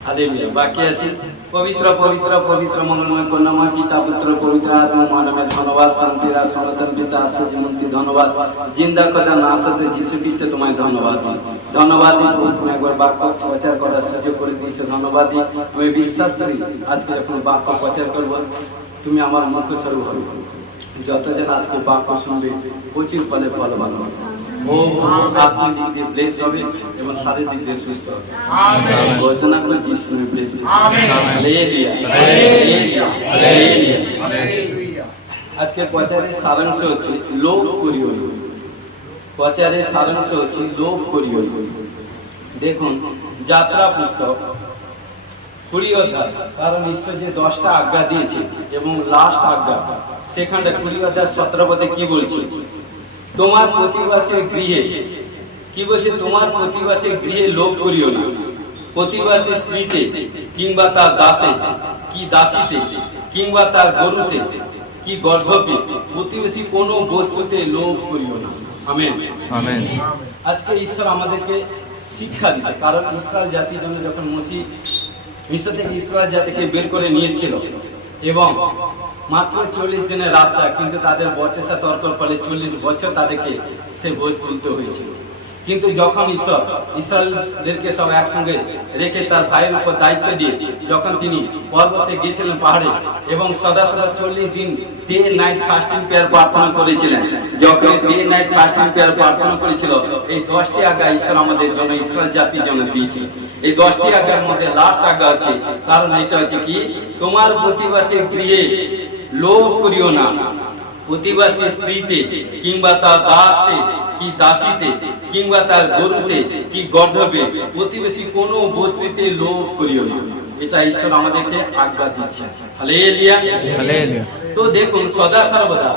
Hallelujah. बाकी আছে পবিত্র পবিত্র পবিত্র মনোময় কন্যাময় পিতা পুত্র পবিত্র আত্মা মানবে ধন্যবাদ শান্তির আর সনাতন পিতা আশ্চর্য মূর্তি ধন্যবাদ জিন্দা খোদা নাসতে যিশু খ্রিস্ট তোমায় ধন্যবাদ ধন্যবাদ প্রভু তুমি একবার বাক্য প্রচার করার সুযোগ করে দিয়েছো ধন্যবাদ আমি বিশ্বাস করি আজকে যখন বাক্য প্রচার করব তুমি আমার মুখ স্বরূপ হবে যতজন আজকে বাক্য শুনবে প্রচুর ফলে ফলবান হবে ও আত্মিক দিক দিয়ে ব্লেস হবে এবং শারীরিক দিক দিয়ে সুস্থ হবে আমেন ঘোষণা করে যিশু নামে bless amen hallelujah hallelujah hallelujah আজকে প্রচারের সারাংশ হচ্ছে লোভ করিও প্রচারের সারাংশ হচ্ছে লোভ করিও দেখুন যাত্রা পুস্তক 20 অধ্যায় কারণ ঈশ্বর যে 10টা আজ্ঞা দিয়েছে এবং লাস্ট আজ্ঞা সেখানটা 20 অধ্যায় 17 পদে কি বলছে তোমার প্রতিবাসীর গৃহে কি বলছে তোমার প্রতিবাসীর গৃহে লোভ করিও না প্রতিবাসী স্ত্রীতে কিংবা তার দাসে কি দাসীতে কিংবা তার গরুতে কি গর্ভপে প্রতিবেশী কোনো বস্তুতে লোভ করিও না আমেন আমেন আজকে ঈশ্বর আমাদেরকে শিক্ষা দিচ্ছে কারণ ইসরায়েল জাতির জন্য যখন মসিহ মিশর থেকে ইসরায়েল জাতিকে বের করে নিয়ে এসেছিল এবং মাত্র 40 দিনের রাস্তা কিন্তু তাদের বচসা তর্কের ফলে 40 বছর তাদেরকে সে বোঝ তুলতে হয়েছিল কিন্তু যখন ঈশ্বর ইসরায়েলদেরকে সব একসঙ্গে রেখে তার ভাইয়ের উপর দায়িত্ব দিয়ে যখন তিনি পর্বতে গিয়েছিলেন পাহাড়ে এবং সদা 40 দিন ডে নাইট ফাস্টিং প্রেয়ার প্রার্থনা করেছিলেন যখন ডে নাইট ফাস্টিং প্রেয়ার প্রার্থনা করেছিল এই 10টি আজ্ঞা ঈশ্বর আমাদের জন্য ইসরায়েল জাতির জন্য দিয়েছে এই 10টি আজ্ঞার মধ্যে লাস্ট আজ্ঞা আছে কারণ এটা হচ্ছে কি তোমার প্রতিবাসীর গৃহে লোভ করিও না প্রতিবাসী স্ত্রীতে কিংবা তার দাসে কি দাসীতে কিংবা তার গরুতে কি গর্ভবে প্রতিবেশী কোনো বস্তুতে লোভ করিও না এটা ঈশ্বর আমাদেরকে আজ্ঞা দিচ্ছে হালেলুয়া হালেলুয়া তো দেখুন সদা সর্বদা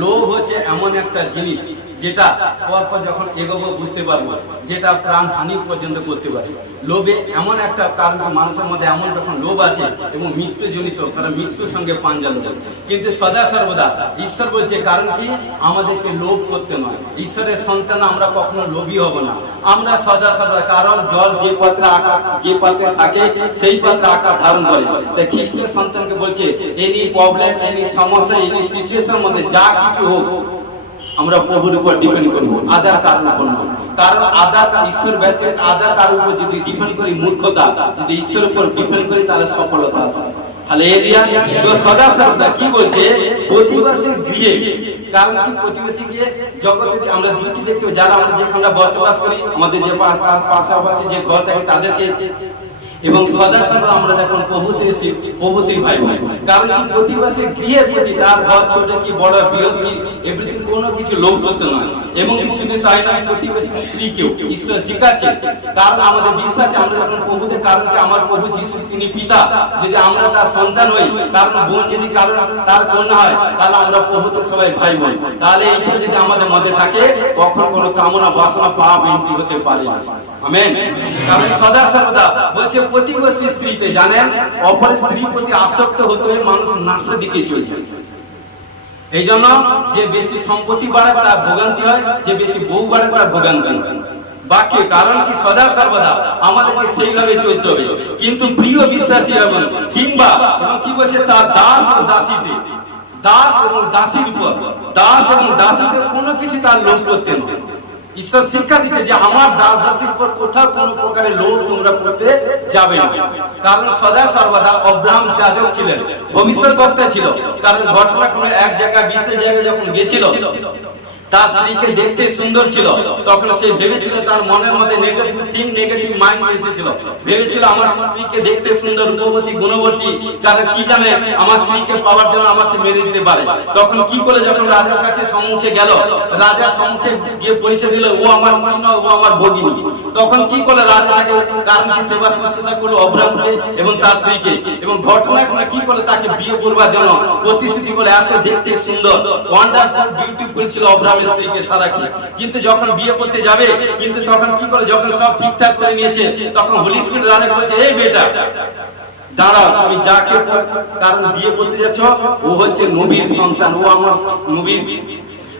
লোভ হচ্ছে এমন একটা জিনিস যেটা পরপর যখন এগোবো বুঝতে পারবো যেটা প্রাণ হানি পর্যন্ত করতে পারে লোভে এমন একটা কারণ মানুষের মধ্যে এমন যখন লোভ আছে এবং মৃত্যুজনিত কারণ মৃত্যুর সঙ্গে পাঞ্জা লোভ কিন্তু সদা সর্বদা ঈশ্বর বলছে কারণ কি আমাদেরকে লোভ করতে নয় ঈশ্বরের সন্তান আমরা কখনো লোভী হব না আমরা সদা সর্বদা কারণ জল যে পাত্রে থাকে সেই পাত্রে আকার ধারণ করে তাই খ্রিস্টের সন্তানকে বলছে এনি প্রবলেম এনি সমস্যা এনি সিচুয়েশন মধ্যে যা কিছু হোক আমরা প্রভুর উপর ডিপেন্ড করবো আধার কারণ করবো কারণ আধার ঈশ্বর ব্যতীত আধার কারণ উপর যদি ডিপেন্ড করি মূর্খতা যদি ঈশ্বরের উপর ডিপেন্ড করি তাহলে সফলতা আছে হালেলুয়া তো সদা সর্বদা কি বলছে প্রতিবাসীর গৃহে কারণ কি প্রতিবেশী গিয়ে জগতে আমরা দুটি দেখতে যারা আমরা যেখানে বসবাস করি আমাদের যে পাশাপাশি যে ঘর থাকে তাদেরকে এবং সদা সর্বদা আমরা যখন প্রভুতে ভাই কারণ কি প্রতিবাসী গৃহের প্রতি তার ঘর ছোট কি বড় বৃহৎ কি এভরিথিং কোনো কিছু লোভ করতে নয় এবং কি শুধু তাই নয় প্রতিবেশী স্ত্রীকেও ঈশ্বর শিখাচ্ছে কারণ আমাদের বিশ্বাসে আমরা যখন প্রভুতে কারণ কি আমার প্রভু যিশু তিনি পিতা যদি আমরা তার সন্তান হই কারণ বোন যদি কারণ তার কন্যা হয় তাহলে আমরা প্রভুতে সবাই ভাই বোন তাহলে এইটা যদি আমাদের মধ্যে থাকে কখন কোনো কামনা বাসনা পাপ এন্ট্রি হতে পারে আমেন কারণ সদা সর্বদা বলছে প্রতিবেশী স্ত্রীতে জানেন অপর স্ত্রীর প্রতি আসক্ত হতে হয়ে মানুষ নাশের দিকে চলে যায় এই জন্য যে বেশি সম্পত্তি বাড়ে তার ভোগান্তি হয় যে বেশি বউ বাড়ে তার ভোগান্তি বাকি কারণ কি সদা সর্বদা আমাদেরকে সেইভাবে চলতে হবে কিন্তু প্রিয় বিশ্বাসী এবং কিংবা কি বলছে তার দাস ও দাসীতে দাস এবং দাসীর উপর দাস এবং দাসীদের কোনো কিছু তার লোভ করতে নয় ঈশ্বর শিক্ষা দিচ্ছে যে আমার দাস দাসীর উপর কোথাও কোনো প্রকারের লোভ তোমরা করতে যাবে না কারণ সদা সর্বদা আব্রাহাম যাজক ছিলেন ভবিষ্যৎবক্তা ছিল কারণ ঘটনা কোনো এক জায়গায় বিশেষ জায়গায় যখন গেছিল তার স্ত্রীকে দেখতে সুন্দর ছিল তখন সে ভেবেছিল তার মনের মধ্যে নেগেটিভ মাইন্ড এসেছিল ভেবেছিল আমার স্ত্রীকে দেখতে সুন্দর রূপবতী গুণবতী কারণ কি জানে আমার স্ত্রীকে পাওয়ার জন্য আমাকে মেরে দিতে পারে তখন কি করে যখন রাজার কাছে সম্মুখে গেল রাজা সম্মুখে গিয়ে পরিচয় দিল ও আমার স্ত্রী নয় ও আমার ভগিনী তখন কি করে রাজা তাকে কারণ কি সেবা শুশ্রূষা করলো অব্রাহ্মকে এবং তার স্ত্রীকে এবং ঘটনা কি করে তাকে বিয়ে করবার জন্য প্রতিশ্রুতি বলে এত দেখতে সুন্দর ওয়ান্ডারফুল বিউটিফুল ছিল অব্রাহ্ম স্ত্রীকে সারা কি কিন্তু যখন বিয়ে করতে যাবে কিন্তু তখন কি করে যখন সব ঠিকঠাক করে নিয়েছে তখন হোলি স্পিরিট রাজা বলেছে এই বেটা দাঁড়াও তুমি যাকে কারণ বিয়ে করতে যাচ্ছ ও হচ্ছে নবীর সন্তান ও আমার নবীর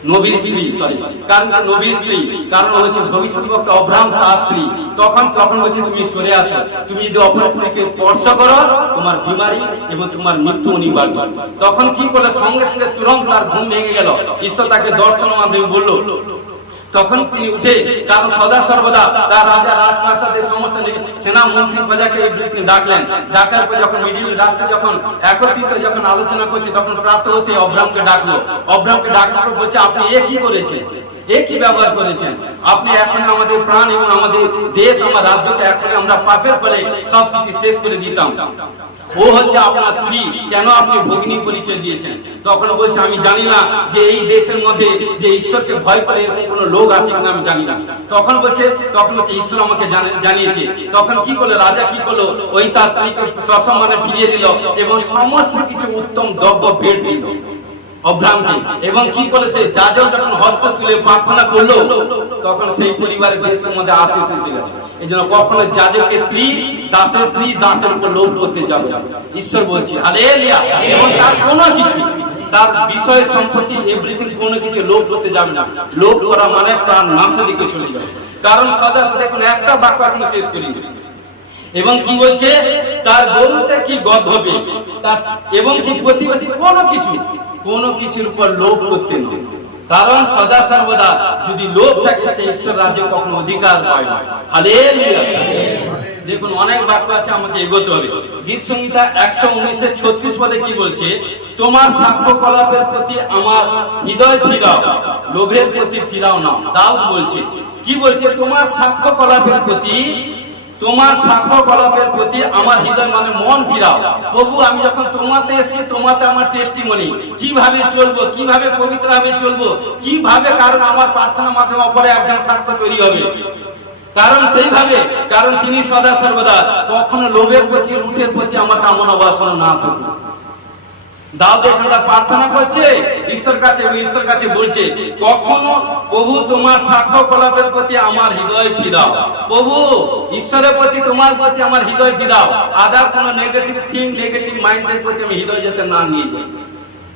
নবীর স্ত্রী, সরি, কারণ নবীর স্ত্রী, কারণ হচ্ছে ভবিষ্যৎবক্তা অব্রাহাম তার স্ত্রী। তখন বলছে তুমি সরে আসো, তুমি যদি অপর স্ত্রীকে স্পর্শ করো তোমার বিমারি এবং তোমার মৃত্যু অনিবার্য। তখন কি করলো, সঙ্গে সঙ্গে তুরন্ত তার ঘুম ভেঙে গেল। ঈশ্বর তাকে দর্শনের মাধ্যমে বললো। তখন তিনি উঠে, কারণ সদা সর্বদা তার রাজা রাজপ্রাসাদের সমস্ত সেনা মন্ত্রী প্রজাকে ডাকলেন। ডাকার পর যখন মিডিল রাত্রে যখন একত্রিত যখন আলোচনা করছে, তখন প্রাত হতে অব্রাহামকে ডাকলো। অব্রাহামকে ডাকার পর বলছে, আপনি এ কি করেছেন, এ কি ব্যবহার করেছেন? আপনি এখন আমাদের প্রাণ এবং আমাদের দেশ, আমার রাজ্যকে এখন আমরা পাপের ফলে সবকিছু শেষ করে দিতাম। ও হচ্ছে আপনার স্ত্রী, কেন আপনি ভগিনী পরিচয় দিয়েছেন? তখন বলছে, আমি জানি না যে এই দেশের মধ্যে যে ঈশ্বরকে ভয় করে এরকম কোনো লোক আছে কিনা, আমি জানি না। তখন বলছে ঈশ্বর আমাকে জানিয়েছে। তখন কি করলো রাজা, কি করলো, ওই তার স্ত্রীকে সসম্মানে ফিরিয়ে দিল এবং সমস্ত কিছু উত্তম দ্রব্য ভেট দিল অব্রাহামকে। এবং কি করলো, সে যাজক যখন হস্ত তুলে প্রার্থনা করলো, তখন সেই পরিবারের দেশের মধ্যে আশীষ এসে গেল। এই জন্য কখনো যাজকের স্ত্রী দাসের উপর লোভ করতে যাবে না। ঈশ্বর বলছে হালেলুয়া। এবং তার কোনো কিছু, তার বিষয় সম্পত্তি এভরিথিং, কোনো কিছু লোভ করতে যাবে না। লোভ করা মানে তার নাশের দিকে চলে যাবে। কারণ সদা দেখুন, একটা বাক্য আপনি শেষ করি। এবং কি বলছে, তার গরুতে কি গদ হবে, এবং কি প্রতিবেশী কোনো কিছুর উপর লোভ করতে না। কারণ সদা সর্বদা যদি লোভ থাকে, সে ঈশ্বর রাজ্যে কখনো অধিকার পায় না। হালেলুয়া। দেখুন, অনেক বাক্য আছে, আমাকে এগোতে হবে। গীত সংহিতা 119:36 পদে কি বলছে, তোমার সাক্ষ্য কলাপের প্রতি আমার হৃদয় ফিরাও, লোভের প্রতি ফিরাও না। দাউদ বলছে, কি বলছে, তোমার সাক্ষ্য কলাপের প্রতি আমার হৃদয় মানে মন ফিরাও। প্রভু, আমি যখন তোমাতে এসেছি, তোমাতে আমার টেস্টিমনি, কিভাবে চলবো, কিভাবে পবিত্রভাবে চলবো, কিভাবে, কারণ আমার প্রার্থনার মাধ্যমে অপরে একজন সাক্ষ্য তৈরি হবে। কারণ সেইভাবে, কারণ তিনি সদা সর্বদা কখনো লোভের প্রতি, লুটের প্রতি আমার কামনা বাসনা না থাকুক। দাউদ এখানে প্রার্থনা করছে ঈশ্বর কাছে, এবং ঈশ্বর কাছে বলছে, কখনো প্রভু তোমার সাক্ষ্য কলাপের প্রতি আমার হৃদয় ফিরাও। প্রভু, ঈশ্বরের প্রতি, তোমার প্রতি আমার হৃদয় ফিরাও। আদার কোন নেগেটিভ থিং, নেগেটিভ মাইন্ডের প্রতি আমি হৃদয় যাতে না নিয়ে যাই।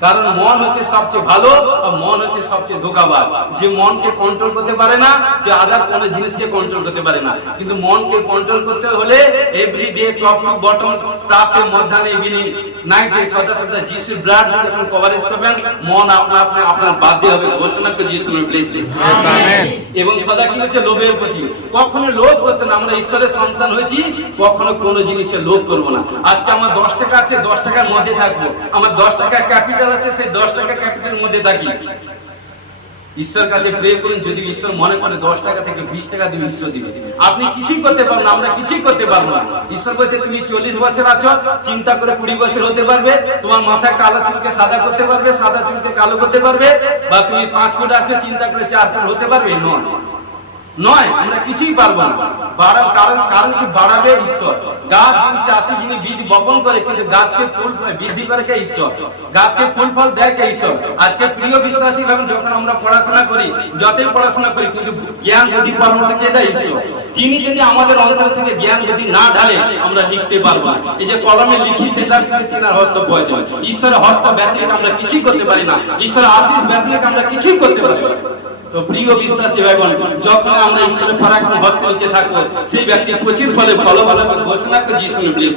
কারণ মন হচ্ছে সবচেয়ে ভালো, আর মন হচ্ছে সবচেয়ে ধোঁকাবাজ। যে মনকে কন্ট্রোল করতে পারে না, সে আদার কোন জিনিসকে কন্ট্রোল করতে পারে না। কিন্তু মনকে কন্ট্রোল করতে হলে every day, top to bottom, প্রাপ্তে, মধ্যাহ্নে, ইভিনিং, নাইটে সদা সদা যিশুর ব্লাড যখন কভারেজ করবেন, মন আপনার বাধ্য হবে ঘোষণা করে যিশুর প্লেস। এবং সদা কি হচ্ছে, লোভের প্রতি কখনো লোভ করতে না। আমরা ঈশ্বরের সন্তান হয়েছি, কখনো কোনো জিনিসের লোভ করবো না। আজকে আমার 10 টাকা আছে, 10 টাকার মধ্যে থাকবো। আমার 10 টাকা ক্যাপিটাল আছে, সেই 10 টাকা ক্যাপিটালের মধ্যে থাকি। ঈশ্বর কাছে প্রে করুন, যদি ঈশ্বর মনে করে 10 টাকা থেকে 20 টাকা দিবে, ঈশ্বর দিবে। আপনি কিছুই করতে পারবেন না, আমরা কিছুই করতে পারবো না। ঈশ্বর বলছে, তুমি 40 বছর আছো, চিন্তা করে 20 বছর হতে পারবে। তোমার মাথায় কালো চুলকে সাদা করতে পারবে, সাদা চুলকে কালো করতে পারবে। বা তুমি 5 ফুট আছো, চিন্তা করে 4 ফুট হতে পারবে? নয়, আমরা কিছুই পারবো না। কারণ কি, বাড়াবে ঈশ্বর। গাছ যিনি চাষি, যিনি বীজ বপন করে, কিন্তু গাছকে ফুল বৃদ্ধি করে কে? ঈশ্বর। গাছকে ফুল ফল দেয় কে? ঈশ্বর। আজকে প্রিয় বিশ্বাসী ভাবে যখন আমরা পড়াশোনা করি, যতই পড়াশোনা করি, কিন্তু জ্ঞান বুদ্ধি পরামর্শ কে দেয়? ঈশ্বর। তিনি যদি আমাদের অন্তর থেকে জ্ঞান বুদ্ধি না ঢালে, আমরা লিখতে পারবো না। এই যে কলমে লিখি, সেটার কিন্তু তিনার হস্ত প্রয়োজন। ঈশ্বরের হস্ত ব্যতিরেক আমরা কিছুই করতে পারি না। ঈশ্বরের আশীষ ব্যতিরেক আমরা কিছুই করতে পারি না। তো প্রিয় বিশ্বাসী ভাইবোন, যখন আমরা ঈশ্বরের পরাক্রম হস্তে নিচে থাকবো, সেই ব্যক্তি প্রচুর ফলে ফলবান ঘোষণা করে যিশুর প্লেস।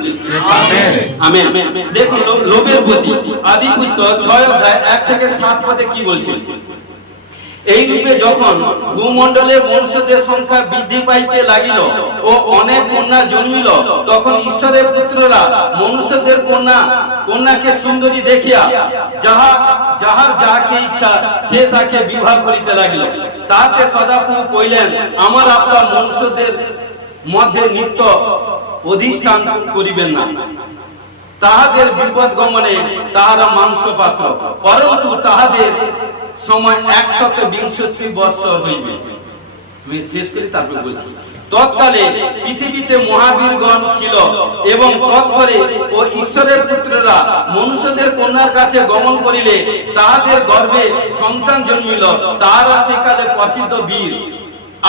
আমেন। দেখুন, লোভের প্রতি আদি পুস্তক 6 অধ্যায় 1 থেকে 7 পদে কি বলছে, এই রূপে যখন ভূমণ্ডলে মনুষ্যদের সংখ্যা বৃদ্ধি পাইতে লাগিল ও অনেক কন্যা জন্মিল, তখন ঈশ্বরের পুত্ররা মনুষ্যদের কন্যাকে সুন্দরী দেখিয়া যাহার যাহাকে ইচ্ছা সে তাকে বিবাহ করিতে লাগিল। তাহাতে সদাপ্রভু কইলেন, আমার আত্মা মনুষ্যদের মধ্যে নিত্য অধিষ্ঠান করিবেন না। তাহাদের বিপদ গমনে তাহারা মাংস পাত্র, পরন্তু তাহাদের সময় 120 বৎসর হইবে। আমি শেষ করি, তারপর বলছি। তৎকালে পৃথিবীতে মহাবীরগণ ছিল, এবং তৎপরে ও ঈশ্বরের পুত্ররা মনুষ্যদের কন্যার কাছে গমন করিলে তাহাদের গর্ভে সন্তান জন্মিল। তাহারা সেকালে প্রসিদ্ধ বীর।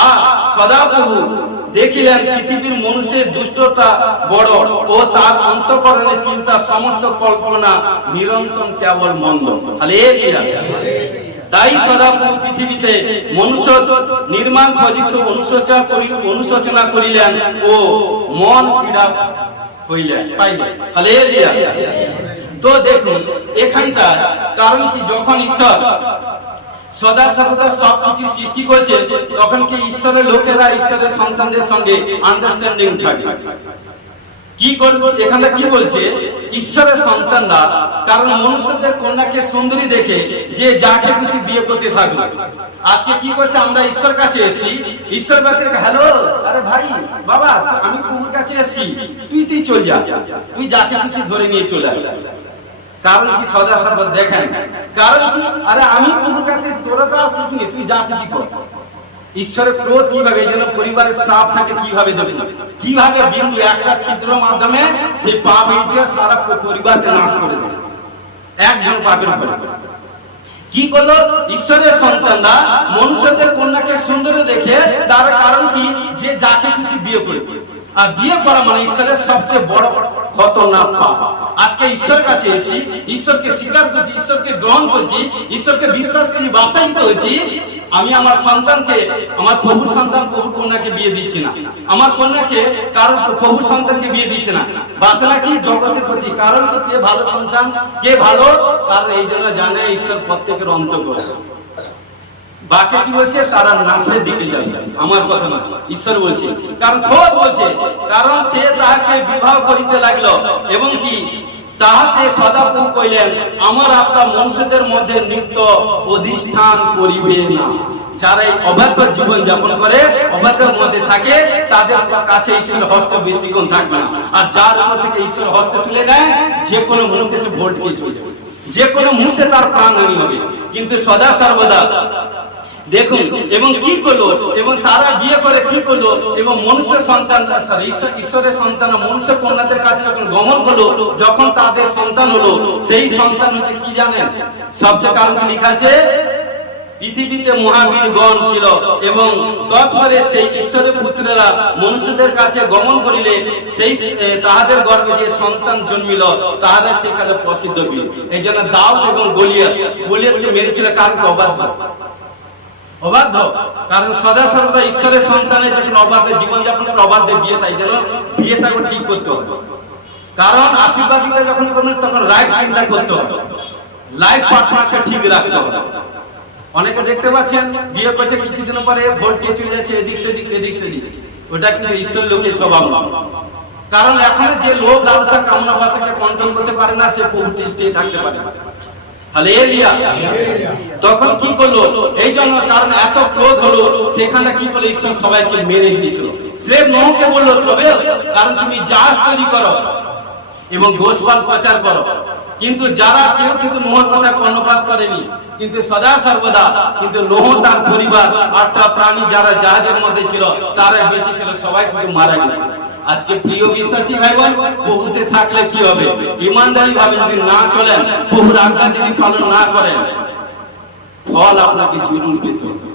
আর সদাপ্রভু দেখিলেন পৃথিবীর মানুষের দুষ্টতা বড়, ও তার অন্তঃকরণে চিন্তা সমস্ত কল্পনা নিরন্তর কেবল মন্দ। হালেলুয়া। তাই সদাপ্রভু পৃথিবীতে মনুষ্য নির্মাণ প্রযুক্ত অনুশোচনা করিলেন ও মন পীড়া হইলেন পাইলেন। হালেলুয়া। তো দেখুন এখানটা কারণ কি, যখন ঈশ্বর সদা সর্বদা সবকিছু সৃষ্টি করছে তখন কি ঈশ্বরের লোকেরা ঈশ্বরের সন্তানদের সঙ্গে আন্ডারস্ট্যান্ডিং থাকে। কি করবো এখানে কি বলছে, ঈশ্বরের সন্তানরা কারণ মনুষ্যদের কন্যাকে সুন্দরী দেখে যে যাকে খুশি বিয়ে করতে থাকবে। আজকে কি করছে, আমরা ঈশ্বর কাছে এসি, ঈশ্বর বাতে হ্যালো আরে ভাই বাবা আমি প্রভুর কাছে এসি, তুই চল যা, তুই যাকে খুশি ধরে নিয়ে চলে আয়। কারণ কি সদা সর্বদা দেখেন, কারণ কি আরে আমি প্রভুর কাছে, তোরা তো আসিস নি, তুই যা খুশি কর। ঈশ্বরের ক্রোধ কিভাবে, এই জন্য পরিবারের শ্রাপ থাকে কিভাবে দেখুন, কিভাবে বিন্দু একটা ছিদ্র মাধ্যমে সেই পাপ উঠে সারা পরিবারকে নাশ করে দেয় একজন পাপের ফলে। কি করলো ঈশ্বরের সন্তানরা মনুষ্যদের কন্যাকে সুন্দর দেখে, তার কারণ কি যে যাকে কিছু বিয়ে করে, আর বিয়ে করা মানে ঈশ্বরের সবচেয়ে বড় খতরনাক পাপ। আজকে ঈশ্বর কাছে এসি, ঈশ্বরকে স্বীকার করছি, ঈশ্বরকে গ্রহণ করছি, ঈশ্বরকে বিশ্বাস করছি, বাপ্তায়িত হয়েছি, আমি আমার সন্তানকে, আমার প্রভুর সন্তান প্রভুর কন্যাকে বিয়ে দিচ্ছি না, আমার কন্যাকে কারণ প্রভুর সন্তানকে বিয়ে দিচ্ছে না। বাসনা কি জগতের প্রতি, কারণ কে ভালো সন্তান, কে ভালো, কারণ এই জন্য জানে ঈশ্বর প্রত্যেকের অন্ত করে। বাকি কি বলছে, তারা নাশের দিকে যাবে, আমার কথা না, ঈশ্বর বলছে। কারণ খোদ বলছে, কারণ সে তাহাকে বিবাহ করিতে লাগলো এবং কি তাহাতে সদাপ্রভু কইলেন আমার আত্মা মনুষ্যদের মধ্যে নিত্য অধিষ্ঠান করিবে না। যারা এই অবাধ্য জীবন যাপন করে, অবাধ্যের মধ্যে থাকে, তাদের কাছে ঈশ্বর হস্ত বেশিক্ষণ থাকবে না। আর যার উপর থেকে ঈশ্বর হস্ত তুলে দেয়, যে কোনো মুহূর্তে সে ভোটকে চলে যাবে, যে কোনো মুহূর্তে তার প্রাণহানি হবে। কিন্তু সদা সর্বদা দেখুন এবং কি করলো, এবং তারা বিয়ে করে কি করলো, এবং মনুষ্য সন্তান ঈশ্বরের সন্তান মনুষ্য কন্যাদের কাছে যখন গমন করলো, যখন তাদের সন্তান হলো, সেই সন্তান হচ্ছে কি জানেন, সবচেয়ে কারণ লেখা আছে পৃথিবীতে মহাবীর গণ ছিল এবং তৎপরে সেই ঈশ্বরের পুত্রেরা মনুষ্যদের কাছে গমন করিলে সেই তাহাদের গর্ভে যে সন্তান জন্মিল তাহারা সেকালে প্রসিদ্ধ বীর। এই জন্য দাউদ এবং গলিয়াতকে মেরেছিল, কারণ অবাধ্য, কারণ সদা সর্বদা ঈশ্বরের সন্তানের যখন অবাধ্য জীবনযাপনের অবাধ্য বিয়ে, তাই যেন বিয়েটাকে ঠিক করতে হবে। কারণ আশীর্বাদিতা যখন করবেন তখন রাইট চিন্তা করতে হবে, লাইফ পার্টনারকে ঠিক রাখতে হবে। অনেকে দেখতে পাচ্ছেন বিয়ে করছে, কিছুদিন পরে ভোট দিয়ে চলে যাচ্ছে এদিক সেদিক এদিক সেদিক, ওটা কিন্তু ঈশ্বর লোকের স্বভাব না। কারণ এখন যে লোক লালসা কামনা বাসাকে কন্ট্রোল করতে পারে না, সে প্রভু দৃষ্টিতে থাকতে পারে না। হালেলুয়া। তখন কি করলো, এই জন্য কারণ এত ক্রোধ হলো, সেখানে কি করলো ঈশ্বর সবাইকে মেরে দিয়েছিল। সে নোহকে বললো তবে কারণ তুমি জাহাজ তৈরি করো এবং গোসপাল প্রচার করো, কিন্তু যারা কেউ কিন্তু নোহর কথা কর্ণপাত করেনি, কিন্তু সদা সর্বদা কিন্তু নোহ তার পরিবার 8টা প্রাণী যারা জাহাজের মধ্যে ছিল তারা বেঁচে ছিল, সবাই কিন্তু মারা গেছে। আজকে প্রিয় বিশ্বাসী ভাই বোন, প্রভুতে থাকলে কি হবে, ইমানদারি ভাবে যদি না চলেন, প্রভুর আজ্ঞা যদি পালন না করেন, ফল আপনাকে জরুর পেতে হবে।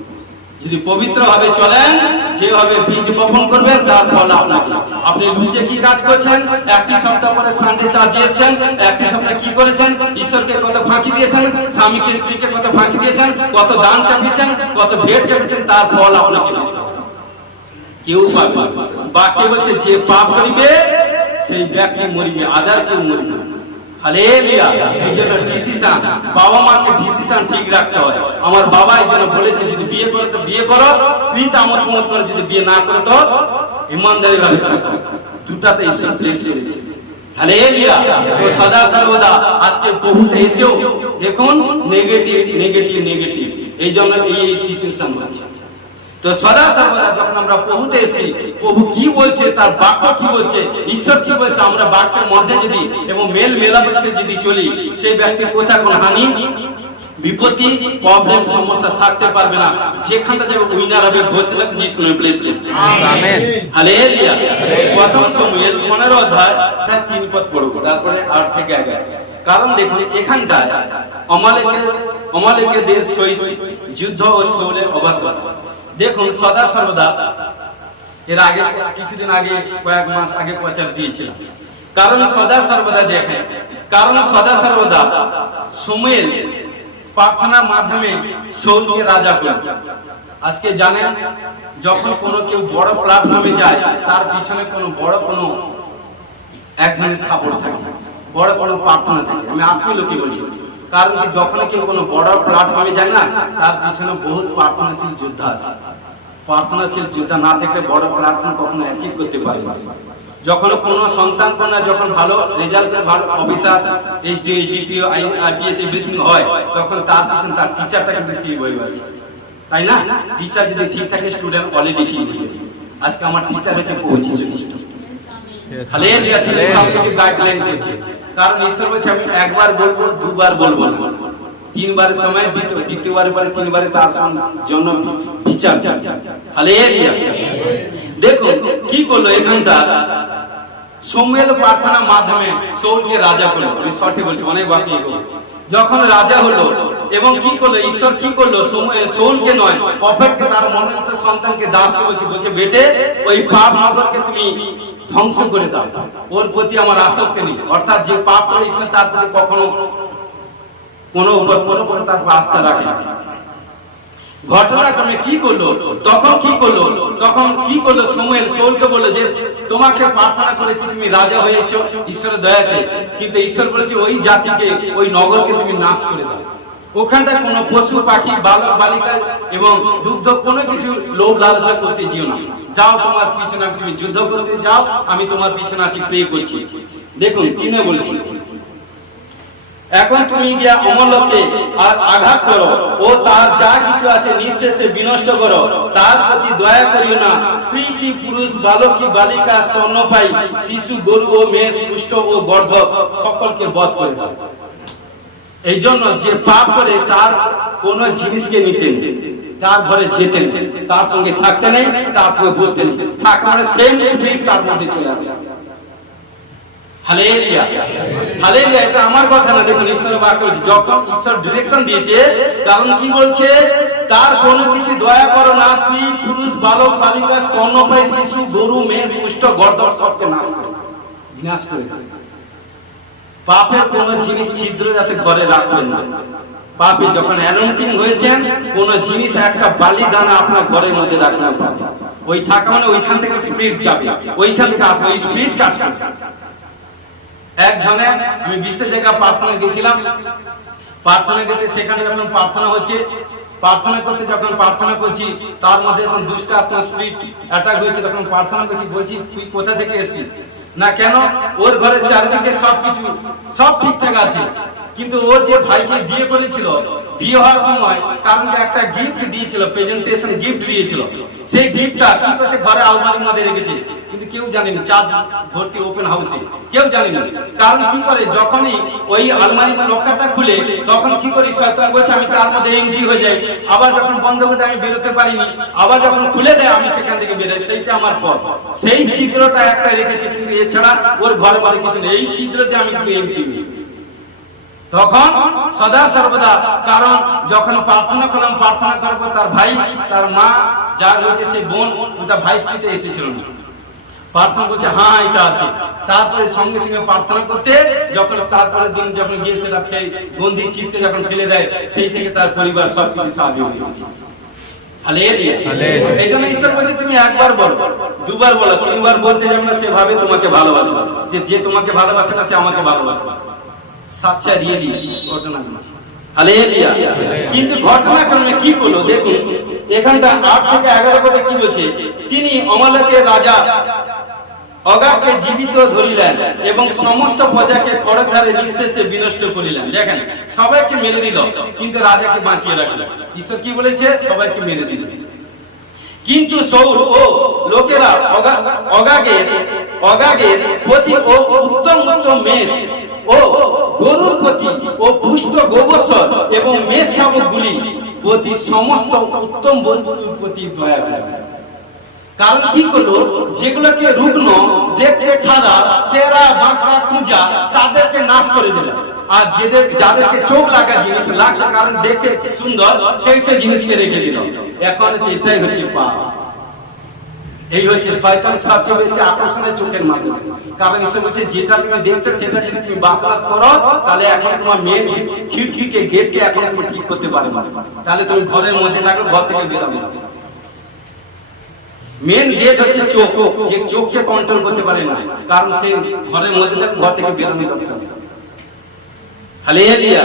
যদি পবিত্র ভাবে চলেন, যেভাবে বীজ বপন করবেন তার ফল আপনাকে। আপনি রুচে কি কাজ করছেন, একটি সপ্তাহ পরে সানডে চার্চে এসেছেন, একটি সপ্তাহ কি করেছেন, ঈশ্বরকে কত ফাঁকি দিয়েছেন, স্বামীকে স্ত্রীকে কত ফাঁকি দিয়েছেন, কত দান চাপিয়েছেন, কত ভেট চাপিয়েছেন, তার ফল আপনাকে কেউ পাবে। বাক্যে বলছে যে পাপ করিবে সেই ব্যক্তি মরিবে, আদার কেউ মরিবে। হালেলুয়া। এই জন্য ডিসিশন, বাবা মাকে ডিসিশন ঠিক রাখতে হয়। আমার বাবা এই জন্য বলেছে যদি বিয়ে করো তো বিয়ে করো, স্ত্রী তামত মত করে, যদি বিয়ে না করো তো ইমানদারি ভাবে থাকো। দুটাতে ঈশ্বর প্লেস করেছে। হালেলুয়া। তো সদা সর্বদা আজকে প্রভুতে এসেও দেখুন নেগেটিভ নেগেটিভ নেগেটিভ, এই জন্য এই সিচুয়েশন হচ্ছে। তো সদা সর্বদা যখন আমরা প্রভুতে এসি, প্রভু কি বলছে, তার বাক্য কি বলছে, ঈশ্বর কি বলছে, আমরা বাক্যের মধ্যে যদি এবং মেল মেলামেশে যদি চলি, সেই ব্যক্তির কোথায় কোন হানি বিপত্তি প্রবলেম সমস্যা থাকতে পারবে না। যেখানটা যাবে উইনার হবে, ঘোষণা যিশু নামে প্লেস করতে। আমেন। হালেলুয়া। প্রথম সমুয়েল 15 অধ্যায় 3 পদ পড়ব, তারপরে 8 থেকে 11। কারণ দেখুন এখানটায় অমালেকেদের সহিত যুদ্ধ ও শৌলের অবাধ্য। দেখুন সদা সর্বদা এর আগে কিছুদিন আগে কয়েক মাস আগে প্রচার দিয়েছিলাম। কারণ সদা সর্বদা দেখেন, কারণ সদা সর্বদা সমুয়েল প্রার্থনার মাধ্যমে সৌলকে রাজা করলেন। আজকে জানেন, যখন কোনো কেউ বড় প্ল্যাটফর্মে যায় তার পিছনে কোনো একজনের সাপোর্ট থাকে, বড় প্রার্থনা থাকে। আমি আপনি লোকে বলছি, কারণ কি যখন কেউ কোনো বড় প্ল্যাটফর্মে যায় না, তার পিছনে বহুত প্রার্থনাশীল যোদ্ধা আছে। প্রার্থনাশীল যোদ্ধা না থাকলে বড় প্ল্যাটফর্ম কখনো অ্যাচিভ করতে পারে না। যখন কোনো সন্তান কন্যা যখন ভালো রেজাল্ট করে, ভালো officer, HD, HDPO, IPS everything হয়, তখন তার পিছনে তার টিচারটা কিন্তু সেই বই আছে, তাই না? টিচার যদি ঠিক থাকে, স্টুডেন্ট অলরেডি ঠিক হয়ে যাবে। আজকে আমার টিচার হচ্ছে প্রভু যীশু খ্রিস্ট। হালেলুয়া, তিনি সবকিছু গাইডলাইন করেছে। কারণ ঈশ্বর বলছে আমি একবার বলবো, দুবার বলবো না, তিনবারের সময় দ্বিতীয়বার পরে তিনবারে তার জন্য বিচার। হালেলুয়া। দেখুন কি করলো এখানটা, সমুয়েল প্রার্থনার মাধ্যমে সৌলকে রাজা করলো। আমি শর্টে বলছি, অনেক বাকি। যখন রাজা হলো এবং কি করলো, ঈশ্বর কি করলো, সৌলকে নয়, প্রফেটকে, তার মনোনীত সন্তানকে দাসকে বলছে বেটে ওই পাপ নগরকে তুমি ধ্বংস করে দাও, ওর প্রতি আমার আসক্তি নেই। অর্থাৎ যে পাপ করে ঈশ্বর তার প্রতি কখনো কোনো উপর তার আস্থা রাখে না। ঘটনাক্রমে কি করলো, তখন কি করলো সমুয়েল সৌলকে বললো যে তোমাকে প্রার্থনা করেছি, তুমি রাজা হয়েছো ঈশ্বরের দয়াতে, কিন্তু ঈশ্বর বলেছে ওই জাতিকে, ওই নগরকে তুমি নাশ করে দাও। ওখানটা কোনো পশু পাখি, বালক বালিকা এবং দুগ্ধ কোনো কিছু লোভ লালসা করতে যেও না। যাও, তোমার পিছনে তুমি যুদ্ধ করতে যাও, আমি তোমার পিছনে আছি, প্রে করছি। দেখুন কিনে বলছি, এখন তুমি গিয়া অমলকে আর আঘাত করো, ও তার যা কিছু আছে নিঃশেষে বিনষ্ট করো, তার প্রতি দয়া করিও না। স্ত্রী কি পুরুষ, বালক কি বালিকা, স্তন্যপায়ী শিশু, গরু ও মেষ, কুষ্ঠ ও গর্ধব সকলকে বধ করে দাও। এই জন্য যে পাপ করে তার কোন জিনিসকে নিতে নেই, তার ঘরে যেতে নেই, তার সঙ্গে থাকতে নেই, তার সঙ্গে বসতে নেই, থাকা মানে সেম স্পিরিট তার মধ্যে চলে আসে। Hallelujah, hallelujah. এটা আমার কথা না, দেখুন ঈশ্বরের বাক্য বলছে, যখন ঈশ্বর ডিরেকশন দিয়েছে, কারণ কি বলছে, তার কোনো কিছু দয়া করো না, স্ত্রী পুরুষ বালক বালিকা স্তন্যপায়ী শিশু গরু মেষ কুষ্ঠ গর্ধব সবকে নাশ করে বিনাশ করে। পাপের কোন জিনিস ছিদ্র যাতে ঘরে রাখবেন না। পাপে যখন অ্যানোইন্টিং হয়েছেন, কোন জিনিস একটা বালি দানা আপনার ঘরের মধ্যে রাখবেন না। ওই থাকা মানে ওইখান থেকে স্পিরিট যাবে, ওইখান থেকে আসবে, ওই স্পিরিট কাজ করবে। একজনে আমি বিশেষ জায়গায় প্রার্থনা গেছিলাম, প্রার্থনা করতে, সেখানে যখন প্রার্থনা হচ্ছে, প্রার্থনা করতে যখন প্রার্থনা করছি, তার মধ্যে যখন দুষ্ট আত্মা স্পিরিট অ্যাটাক হয়েছে, তখন প্রার্থনা করছি, বলছি তুই কোথা থেকে এসেছিস? না কেন, ওর ঘরের চারিদিকে সবকিছু সব ঠিকঠাক আছে, কিন্তু ওর যে ভাইকে বিয়ে করেছিল, বিয়ে হওয়ার সময় কারণ একটা গিফট দিয়েছিল, প্রেজেন্টেশন গিফট দিয়েছিল, সেই গিফটটা কি করছে ঘরে আলমারির মধ্যে রেখেছে, কিন্তু কেউ জানেনি, চার্জ ভর্তি ওপেন হাউসে, কেউ জানেনি। কারণ কি করে, যখনই ওই আলমারির লকারটা খুলে, তখন কি করি, শয়তান বলছে আমি তার মধ্যে এন্ট্রি হয়ে যাই, আবার যখন বন্ধ করে আমি বেরোতে পারিনি, আবার যখন খুলে দেয় আমি সেখান থেকে বেরোই, সেইটা আমার পথ। সেই ছিদ্রটা একটা রেখেছে, কিন্তু এছাড়া ওর ঘরে ঘরে কিছু নেই, এই ছিদ্রতে আমি এন্ট্রি হই। তখন সদা সর্বদা, কারণ যখন প্রার্থনা করলাম, প্রার্থনা করার পর তার ভাই, তার মা যা রয়েছে, সেই বোন, ওটা ভাই স্ত্রীতে এসেছিল না, প্রার্থনা করছে হ্যাঁ এটা আছে। তারপরে সঙ্গে সঙ্গে প্রার্থনা করতে, যখন তারপরে দিন যখন গিয়ে সেটা বন্দি চিজকে যখন ফেলে দেয়, সেই থেকে তার পরিবার সবকিছু সাহায্য হয়ে গেছে। এই জন্য ঈশ্বর বলছে তুমি একবার বলো, দুবার বলো, তিনবার বলতে যাবে না, সেভাবে তোমাকে ভালোবাসবে, যে তোমাকে ভালোবাসে না সে আমাকে ভালোবাসে। সাচ্চা রিয়েলি ঘটনা বলছে। হালেলুয়া। কিন্তু ঘটনাক্রমে কি করলো দেখুন, এখানটা 8 থেকে 11 পদে কি বলছে, তিনি অমলেকের রাজা অগাগকে জীবিত ধরিলেন এবং সমস্ত প্রজাকে খড়গধারে নিঃশেষে বিনষ্ট করিলেন। দেখেন, সবাইকে মেরে দিল, কিন্তু রাজাকে বাঁচিয়ে রাখলেন। ঈশ্বর কি বলেছে, সবাইকে মেরে দিল। কিন্তু সৌল ও লোকেরা অগাগের প্রতি ও উত্তম উত্তম মেষ ও গরুর প্রতি ও পুষ্ট গোবৎসর এবং মেষ শাবকগুলি প্রতি সমস্ত উত্তম বস্তুর প্রতি দয়া করে। কারণ কি করলো, যেগুলোকে রুগ্ন, দেখতে খারাপ, তেরা বাঁকা কুঁজা, তাদেরকে নাশ করে দিল। আর যাদেরকে চোখ লাগা জিনিস লাগতো, কারণ দেখে সুন্দর, সেই জিনিসকে রেখে দিল। এখন এটাই হচ্ছে পাপ। এই হচ্ছে শয়তান সবচেয়ে বেশি আকর্ষণের চোখের মাধ্যমে। কারণ ঈশ্বর বলছে যেটা তুমি দেখছো সেটা যদি তুমি বাসনা করো তাহলে এখন তোমার মেন খিড়কিকে গেটকে এখন তুমি ঠিক করতে পারবে না, তাহলে তুমি ঘরের মধ্যে থাকো, ঘর থেকে বেরোবে। মেন গেট হচ্ছে চোখ, যে চোখকে কন্ট্রোল করতে পারে না, কারণ সে ঘরের মধ্যে থাকে, ঘর থেকে বেরোবে করতে পারে। হালেলুয়া।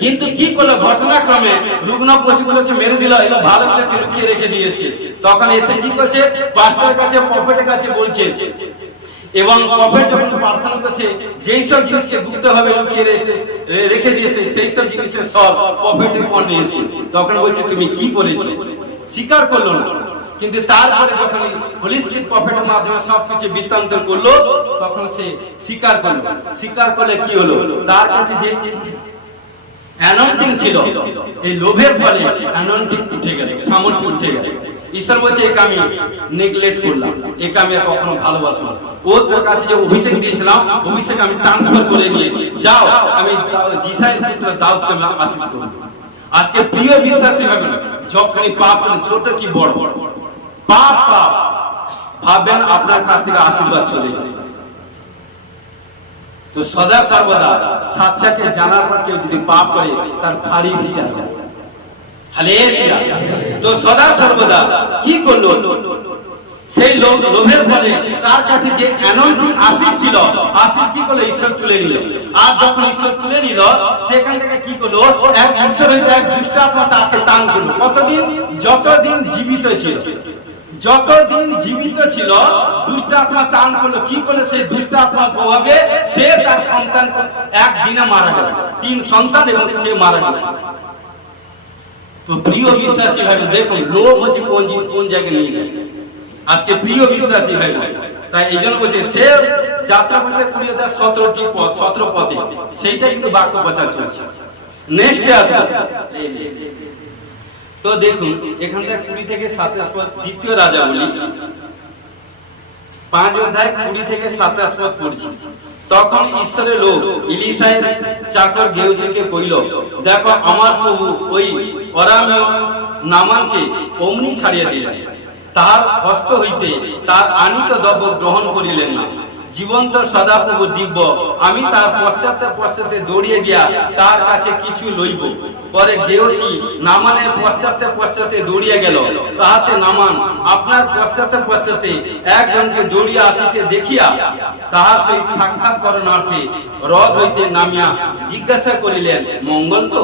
কিন্তু কি করলো, ঘটনাক্রমে রুগ্ন পশুগুলোকে মেরে দিল এবং ভালো করে লুকিয়ে রেখে দিয়েছে। তখন এসে কি করছে, পাস্টরের কাছে, প্রফেটের কাছে বলছে, এবং প্রফেট যখন প্রার্থনা করছে যেই সব জিনিসকে গুপ্ত ভাবে লুকিয়ে রেখে দিয়েছে সেই সব জিনিসের সব প্রফেটের উপর নিয়ে এসে তখন বলছে তুমি কি করেছো, স্বীকার করলো না। কিন্তু তারপরে যখন হোলি স্পিরিট প্রফেটের মাধ্যমে সবকিছু বৃত্তান্ত করলো তখন সে স্বীকার করলো। স্বীকার করলে কি হলো, তার কাছে যে অ্যানয়েন্টিং ছিল, এই লোভের ফলে অ্যানয়েন্টিং উঠে গেল, সামর্থ্য উঠে গেল। ঈশ্বর বলছে একে আমি নেগলেক্ট করলাম, একে আমি কখনো ভালোবাসবো না। ওর কাছে যে অভিষেক দিয়েছিলাম, অভিষেক আমি ট্রান্সফার করে নিয়ে যাও, আমি যিশাইয়ের পুত্র দাউদকে আমি আশীষ করব। আজকে প্রিয় বিশ্বাসী ভাবেন, যখনই পাপ ছোট কি বড় পাপ পাপ ভাববেন আপনার কাছ থেকে আশীর্বাদ চলে যাবে। তো সদা সর্বদা সাচ্চাকে জানার পর কেউ যদি পাপ করে তার ভারী বিচার হয়। হালেলুয়া। তো সদা সর্বদা কি করলো, সেই লোভের ফলে তার কাছে যে অ্যানয়েন্টিং আশীষ ছিল, আশীষ কি করলো, ঈশ্বর তুলে নিল। আর যখন ঈশ্বর তুলে নিল সেখান থেকে কি করলো, এক ঈশ্বর হইতে এক দুষ্ট আত্মা তাকে টান করলো। কতদিন, যতদিন জীবিত ছিল, যতদিন জীবিত ছিল দুষ্ট আত্মা টান করলো। কি করলো, সেই দুষ্ট আত্মার প্রভাবে সে তার সন্তান একদিনে মারা গেল, 3 সন্তান, এবং সে মারা গেছে। তো প্রিয় বিশ্বাসী ভাই দেখুন, লোভ হচ্ছে কোন জায়গায় নিয়ে যায় আজকে প্রিয় বিশ্বাসী ভাই। তাই এই জন্য বলছে সে যাত্রা করতে 20,17টি পথ, 17 পথে, সেইটা কিন্তু বাক্য প্রচার চলছে। নেক্সটে আসা, তো দেখুন এখান থেকে 20 থেকে 27 পদ, দ্বিতীয় রাজা বলি 5 অধ্যায় 20 থেকে 27 পদ পড়ছি। তখন ঈশ্বরের লোক ইলিশায়ের চাকর গেহাজিকে কইল, দেখো আমার প্রভু ওই অরামীয় নামানকে অমনি ছাড়িয়া দিলেন, তার হস্ত হইতে তার আনিত দ্রব্য গ্রহণ করিলেন না। জীবন্ত সদাপ্রভু দিব্য, আমি তার পশ্চাতে দৌড়িয়ে গিয়া তার কাছে কিছু লইব। পরে গেহাজি নামানের পশ্চাতে দৌড়িয়ে গেল। তাহাতে নামান আপনার পশ্চাতে একজনকে দৌড়িয়া আসিতে দেখিয়া তাহার সহিত সাক্ষাৎ করণার্থে রথ হইতে নামিয়া জিজ্ঞাসা করিলেন, মঙ্গল তো?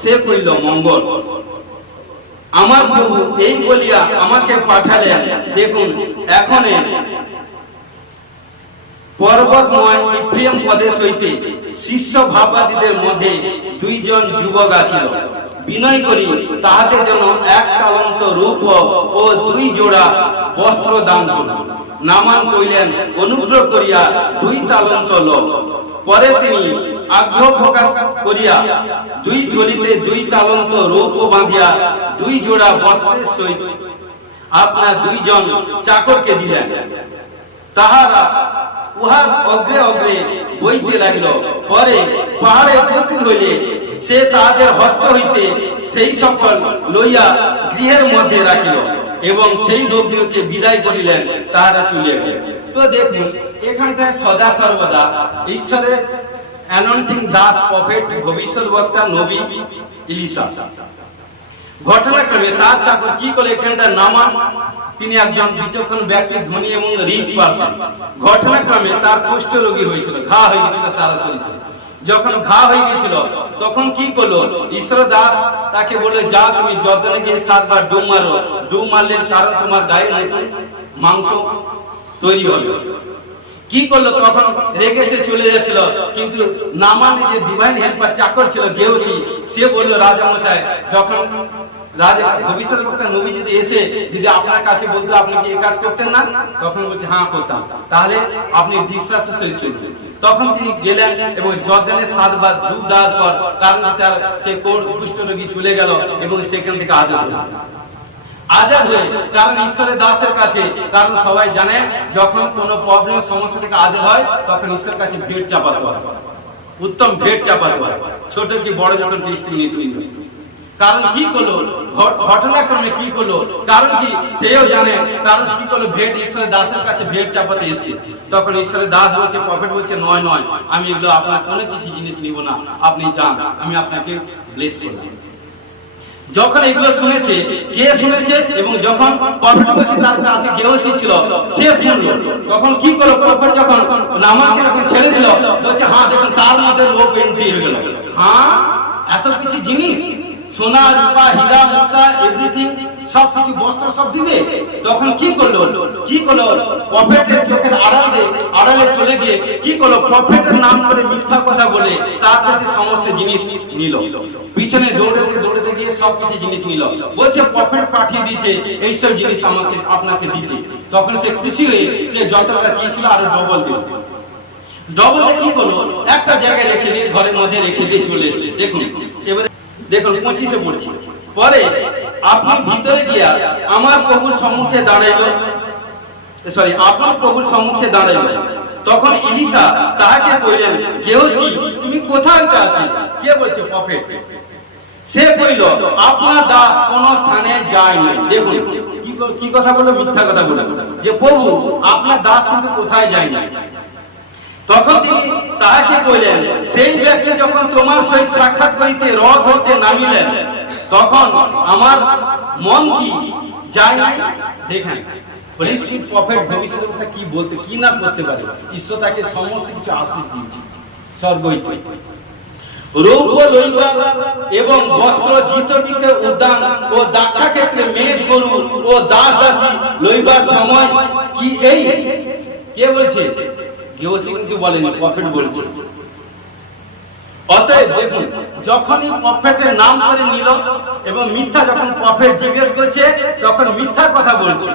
সে কইল, মঙ্গল। আমার প্রভু এই বলিয়া আমাকে পাঠালেন। দেখুন এখন পর্বতময় ইফ্রেম প্রদেশ হইতে শিষ্য ভাববাদীদের মধ্যে 2 জন যুবক আসিল। বিনয় করি তাহাদের জন্য 1 তালন্ত রূপ ও 2 জোড়া বস্ত্র দান করুন। নামান কইলেন, অনুগ্রহ করিয়া 2 তালন্ত লও। পরে তিনি আগ্রহ প্রকাশ করিয়া 2 থলিতে 2 তালন্ত রূপ বাঁধিয়া 2 জোড়া বস্ত্রের সহিত আপনার 2 জন চাকরকে দিলেন। তাহারা উহার অগ্রে অগ্রে বইতে লাগিল। পরে পাহাড়ে উপস্থিত হইলে সে তাহাদের হস্ত হইতে সেই সকল লইয়া গৃহের মধ্যে রাখিল এবং সেই লোকদেরকে বিদায় করিলেন, তাহারা চলিয়া গেল। তো দেখুন এখানটায় সদা সর্বদা ঈশ্বরের অ্যানয়েন্টিং দাস, প্রফেট, ভবিষ্যৎবক্তা, নবী ইলিশা। ঘটনাক্রমে তার চাকর কি করে, এখানটা নামান তিনি একজন বিচক্ষণ ব্যক্তি, ধনী এবং রিচ পারসন। ঘটনাক্রমে তার কুষ্ঠ রোগী হয়েছিল, ঘা হয়ে গেছিল সারা শরীরে। যখন ঘা হয়ে গেছিল তখন কি করলো, ঈশ্বর দাস তাকে বলে, যা তুমি যতনে গিয়ে 7 বার ডুব মারো। ডুব মারলে কারণ তোমার গায়ে নতুন মাংস তৈরি হবে। কি করলো, তখন রেগে সে চলে যাচ্ছিল। কিন্তু নামানে যে ডিভাইন হেল্পার চাকর ছিল গেহাজি, সে বললো, রাজা মশাই, যখন রাজা ভবিষ্যৎবক্তা নবী যদি এসে যদি আপনার কাছে বলতো আপনি কি এই কাজ করতেন না? তখন বলছে, হ্যাঁ করতাম। তাহলে আপনি বিশ্বাসের সহিত চলবেন। তখন তিনি গেলেন এবং জর্দানে 7 বার ডুব দেওয়ার পর কারণ তার সে কুষ্ঠ রোগী চলে গেল এবং সেখান থেকে আজাদ হয়ে, কারণ ঈশ্বরের দাসের কাছে, কারণ সবাই জানে যখন কোনো প্রবলেম সমস্যা থেকে আজাদ হয় তখন ঈশ্বরের কাছে ভেট চাপাতে হয়, উত্তম ভেট চাপাতে হয়, ছোট কি বড় যখন টেস্টিমনি তৈরি হয়। কারণ কি করলো, ঘটনাক্রমে কি করলো, কারণ কি সেও জানে, কারণ কি করলো, ভেট ঈশ্বরের দাসের কাছে ভেট চাপাতে এসেছে। তখন ঈশ্বরের দাস বলছে, প্রফেট বলছে, নয় নয়, আমি এগুলো আপনার কোনো কিছু জিনিস নিব না, আপনি যান, আমি আপনাকে ব্লেস করব। যখন এগুলো শুনেছে, কে শুনেছে, এবং যখন প্রফেট বলছে তার কাছে গেহজি ছিল, সে শুনলো। তখন কি করলো, প্রফেট যখন নামানকে যখন ছেড়ে দিল, বলছে হ্যাঁ দেখুন তার মধ্যে লোক এন্ট্রি হয়ে গেল। হ্যাঁ, এত কিছু জিনিস, সোনা রূপা হীরা মুক্তা এভরিথিং, সবকিছু বস্ত্র সব দিবে। তখন কি করলো, প্রফেটের চোখের আড়ালে চলে গিয়ে কি করলো, প্রফেটের নাম করে মিথ্যা কথা বলে তার কাছে সমস্ত জিনিস নিল। পিছনে দৌড়ে গিয়ে সবকিছু জিনিস নিল, বলছে প্রফেট পাঠিয়ে দিয়েছে এইসব জিনিস আমাকে আপনাকে দিতে। তখন সে খুশি হয়ে সে যতটা চেয়েছিল আরো ডবল কি করলো, একটা জায়গায় রেখে দিয়ে, ঘরের মধ্যে রেখে দিয়ে চলে এসেছে। দেখুন এবারে দেখুন 25-এ পড়ছি, পরে আপনি ভিতরে গিয়া আমার প্রভুর সম্মুখে দাঁড়াইল। তখন এলিসা তাহাকে কইলেন, গেহজি তুমি কোথায় আছি? কে বলছে? প্রফেট। সে কইল, আপনার দাস কোন স্থানে যায় নাই। দেখুন কি কথা বললো, মিথ্যা কথা বললো, যে প্রভু আপনার দাস কিন্তু কোথায় যায় না। তখন তিনি তাহাকে কইলেন, সেই ব্যক্তি যখন তোমার সহিত সাক্ষাৎ করিতে রথ হইতে নামিলেন, তখন আমার মন কি যায় নাই। দেখেন প্রফেট ভবিষ্যতের কথা কি বলতে কি না করতে পারে, ঈশ্বর তাকে সমস্ত কিছু আশীষ দিয়েছে স্বর্গ হইতে। রৌপ্য লইবা এবং বস্ত্র, জিতবিকে উদ্যান ও দাক্ষা ক্ষেত্রে মেষ গরু ও দাস দাসী লইবার সময় কি এই? কে বলছে? গেহজি কিন্তু বলেনি, প্রফেট বলছে। অতএব দেখুন, যখনই প্রফেটের নাম করে নিল এবং মিথ্যা, যখন প্রফেট জিজ্ঞেস করেছে তখন মিথ্যা কথা বলছে।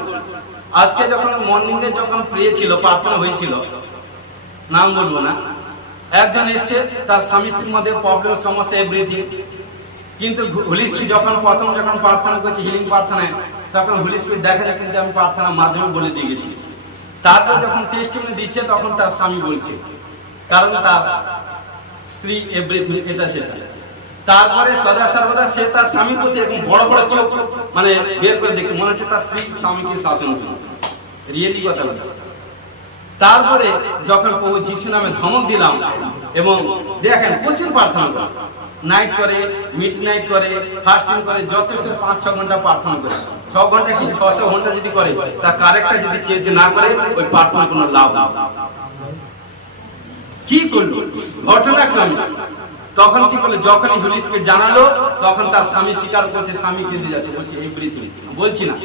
আজকে যখন মর্নিং এ যখন প্রে ছিল, প্রার্থনা হয়েছিল, নাম বলবো না, একজন এসে তার স্বামী স্ত্রীর মধ্যে প্রবলেম, সমস্যা, এভরিথিং, কিন্তু হোলি স্পিরিট যখন প্রার্থনা করছে হিলিং প্রার্থনায়, তখন হোলি স্পিরিট দেখা যায় কিন্তু আমি প্রার্থনার মাধ্যমে বলে দিয়ে গেছি। তারপর যখন টেস্টিমনি দিচ্ছে তখন তার স্বামী বলছে, কারণ তার স্ত্রী এভরিথিং এটা সেটা। তারপরে সদা সর্বদা সে তার স্বামীর প্রতি এরকম বড় বড় চোখ মানে বের করে দেখছে, মনে হচ্ছে তার স্ত্রী স্বামীকে শাসন করে, রিয়েলি কথা বলছে। তারপরে যখন প্রভু যিশু নামে ধমক দিলাম, এবং দেখেন প্রচুর প্রার্থনা করে, নাইট করে, মিড নাইট করে, ফাস্টিং করে, যথেষ্ট 5-6 ঘন্টা প্রার্থনা করে। 6 ঘন্টা কি 600 ঘন্টা যদি করে, তার কারেক্টটা যদি চেঞ্জ না করে, ওই প্রার্থনা কোনো লাভ না। কি করলো ঘটনাক্রমে, তখন কি করলো, যখনই হোলি স্পিরিট জানালো তখন তার স্বামী স্বীকার করছে, স্বামী কেঁদে যাচ্ছে, বলছে এভরিথিং বলছি না।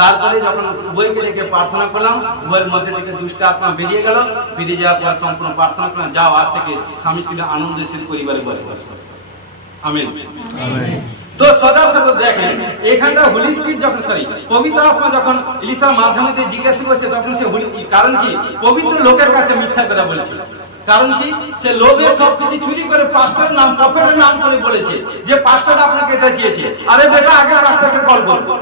তারপরে যখন উভয়কে রেখে প্রার্থনা করলাম, উভয়ের মধ্যে থেকে দুষ্ট আত্মা বেরিয়ে গেল। বেরিয়ে যাওয়ার পর সম্পূর্ণ প্রার্থনা করলাম, যাও আজ থেকে স্বামী স্ত্রীরা আনন্দশীল পরিবারে বসবাস করে। আমেন। তো সদা সর্বদা দেখেন এখানটা হোলি স্পিরিট যখন পবিত্র আত্মা যখন এলিসার মাধ্যমে দিয়ে জিজ্ঞাসা করছে, তখন সে কারণ কি পবিত্র লোকের কাছে মিথ্যা কথা বলেছিল। কারণ কি সে লোভে সবকিছু চুরি করে পাস্টারের নাম, প্রফেটের নাম করে বলেছে যে পাস্টার আপনাকে এটা চেয়েছে। আরে বেটা, আগে পাস্টারকে কল করবো,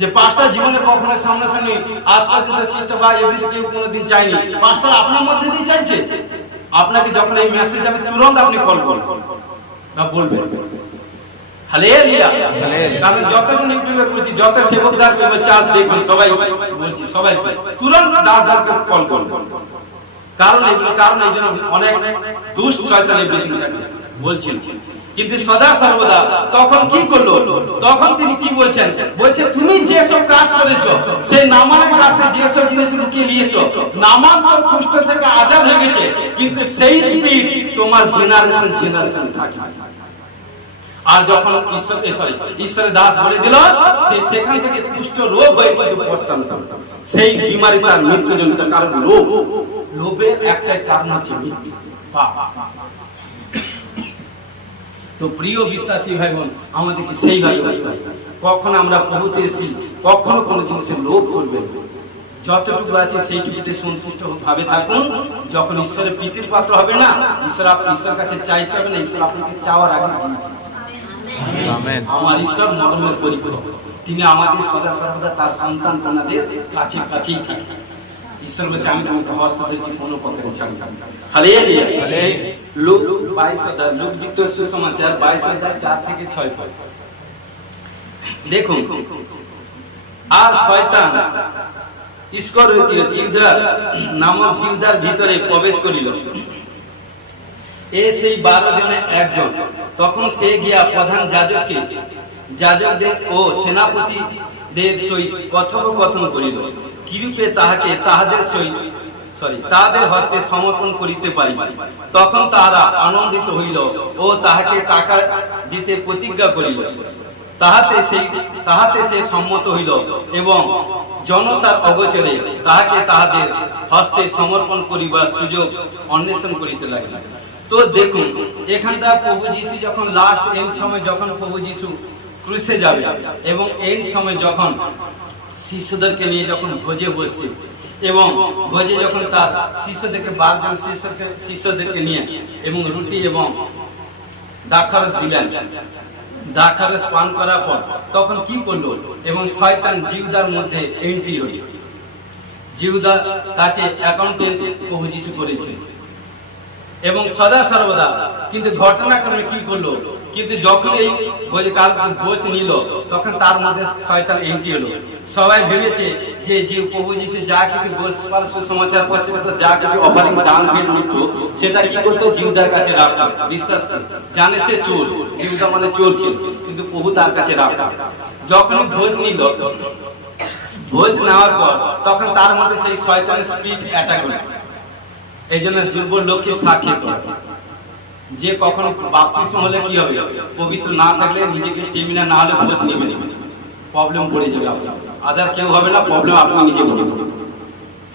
যে পাস্টার জীবনে কখনো সামনাসামনি আজ পর্যন্ত সিস্টেম বা এভরিথিং কোনোদিন চাইনি, পাস্টার আপনার মধ্যে দিয়ে চাইছে। আপনাকে যখন এই মেসেজ যাবে তুরন্ত আপনি কল করবেন বা বলবেন হালেলুয়া। কারণ যতজন ইউটিউবে বলছি, যত সেবকদার চার্জ দেখুন, সবাই বলছি, সবাই তুরন্ত দাসকে কল করবেন। কারণ এগুলো, কারণ এই জন্য অনেক দুষ্ট শয়তান এভরিথিং বলছেন। কিন্তু সদা সর্বদা তখন কি করলো, তখন তিনি কি বলছেন, বলছে তুমি যেসব কাজ করেছো, সেই নামানের কাছে যেসব জিনিস লুকিয়ে নিয়েছো, নামান তো কুষ্ঠ থেকে আজাদ হয়ে গেছে, কিন্তু সেই স্পিড তোমার জেনারেশন থাকে। আর যখন ঈশ্বরের দাস বলে দিল, সেখান থেকে কুষ্ঠ রোগ হয়ে কিন্তু প্রস্থান, সেই বিমারি তার মৃত্যুজনিত কারণ লোভ। লোভের একটাই কারণ হচ্ছে মৃত্যু, পাপ। তো প্রিয় বিশ্বাসী ভাই বোন, আমাদেরকে সেইভাবে কখনো আমরা প্রভুতে এসেছি, কখনো কোনো জিনিসের লোভ করবেন। যতটুকু আছে সেইটুকুতে সন্তুষ্ট ভাবে থাকুন। যখন ঈশ্বরের প্রীতির পাত্র হবে না, ঈশ্বর কাছে চাইতে হবে না, ঈশ্বর আপনাকে চাওয়ার আগে আমার ঈশ্বর মরমের পরিপূরক, তিনি আমাদের সদা সর্বদা তার সন্তান কন্যাদের কাছেই থাকে। ঈশ্বর বলছে আমি তোমাকে হস্ত ধরেছি কোনো পথে ছাড়ব না। হালেলুয়া। লুক 22 অধ্যায়, লুক যুক্ত সুসমাচার 22 অধ্যায় 4 থেকে 6 পদ। দেখুন, আর শয়তান ইস্করিওতীয় জিউদা নামক জিউদার ভিতরে প্রবেশ করিল। এ সেই 12 জনে একজন। তখন সে গিয়া প্রধান যাজকদের ও সেনাপতিদের সহিত কথোপকথন করিল, কিরূপে তাহাকে তাহাদের হস্তে সমর্পণ করিতে পারি। তখন তাহারা আনন্দিত হইল ও তাহাকে টাকা দিতে প্রতিজ্ঞা করিল। তাহাতে সে সম্মত হইল এবং জনতার অগোচরে তাহাকে তাহাদের হস্তে সমর্পণ করিবার সুযোগ অন্বেষণ করিতে লাগিল। তো দেখুন, এখানটা প্রভু যীশু যখন লাস্ট এন্ড সময়, যখন প্রভু যীশু ক্রুশে যাবে এবং এন্ড সময় যখন শিষ্যদেরকে নিয়ে যখন ভোজে বসছে এবং ভোজে যখন তার শিষ্যদেরকে 12 জন শিষ্যদেরকে নিয়ে এবং রুটি এবং দ্রাক্ষারস দিলেন, দ্রাক্ষারস পান করার পর তখন কি করলো এবং শয়তান জিউদার মধ্যে এন্ট্রি হল। জিউদা তাকে অ্যাকাউন্টেন্স প্রভু যীশু করেছে এবং সদা সর্বদা, কিন্তু ঘটনাক্রমে কি করলো, কিন্তু যখন এই ভোজ নিল তখন তার মধ্যে শয়তান এন্ট্রি হলো। সবাই ভেবেছে যে প্রভু যীশু যা কিছু গোস্পাল সুসমাচার করছে, যা কিছু অফারিং দান ভেট নিত, সেটা কি করতো, জিউদার কাছে রাখতো। বিশ্বাস করে, জানে সে চোর, জিউদা মানে চোর ছিল, কিন্তু প্রভু তার কাছে রাখতো। যখনই ভোজ নিল, ভোজ নেওয়ার পর তখন তার মধ্যে সেই শয়তানের স্পিরিট অ্যাটাক হলো। এই জন্য দুর্বল লোককে সাক্ষী করে যে কখনো বাপ্তিস্ম হলে কি হবে, পবিত্র না থাকলে নিজেকে স্টেমিনা না হলে ভোজ নেবে, প্রবলেম পড়ে যাবে। আদার কেউ হবে না, প্রবলেম আপনি নিজে করবেন।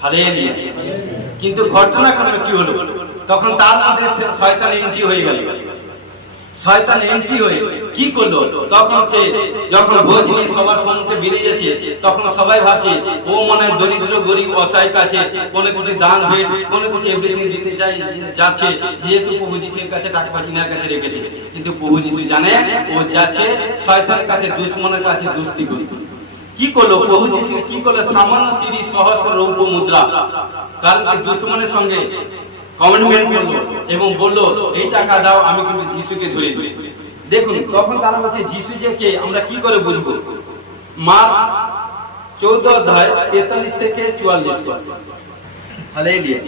হালেলুয়া। কিন্তু ঘটনাক্রমে কি হলো, তখন তার মধ্যে শয়তান এন্ট্রি হয়ে গেল। শয়তান এন্ট্রি হয়ে কি করলো, তখন সে যখন ভোজ নিয়ে সবার সম্মুখে বেরিয়ে যাচ্ছে, তখন সবাই ভাবছে ও মনে দরিদ্র গরিব অসহায় কাছে কোনো কিছু দান ভেট, কোনো কিছু এভরিথিং দিতে যাচ্ছে, যেহেতু প্রভু যীশুর কাছে টাকা পয়সার কাছে রেখেছে। কিন্তু প্রভু যীশু জানে ও যাচ্ছে শয়তানের কাছে, দুশমনের কাছে দুস্তি করতে। কি করলো প্রভু যীশু, কি করলো, সামান্য 30 সহস্র রৌপ্য মুদ্রা, কারণ দুশমনের সঙ্গে কমিটমেন্ট করলো এবং বললো এই টাকা দাও, আমি কিন্তু যিশুকে ধরে দিই। দেখুন, তখন তারা বলছে যিশু যে কে আমরা কি করে বুঝবো। মার্ক 14 অধ্যায় 43 থেকে 44 পদ। হালেলুয়া।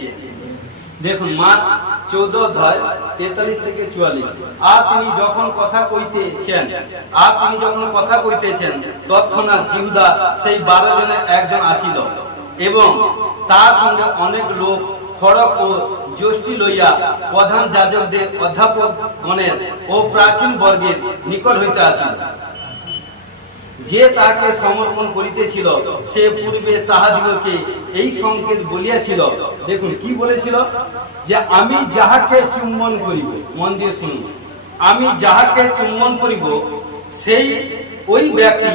দেখুন, মার্ক 14 অধ্যায় 43 থেকে 44। আর তিনি যখন কথা কইতেছেন তৎক্ষণাৎ জিউদা সেই 12 জনের একজন আসিল এবং তার সঙ্গে অনেক লোক খড়গ ও যষ্টি লইয়া প্রধান যাজকদের অধ্যাপক গণের ও প্রাচীন বর্গের নিকট হইতে আসিল। যে তাকে সমর্পণ করিতেছিল সে পূর্বে তাহাদিগকে এই সংকেত বলিয়াছিল। দেখুন কি বলেছিল, যে আমি যাহাকে চুম্বন করিব, মন দিয়ে শুনুন, আমি যাহাকে চুম্বন করিব সেই ওই ব্যক্তি,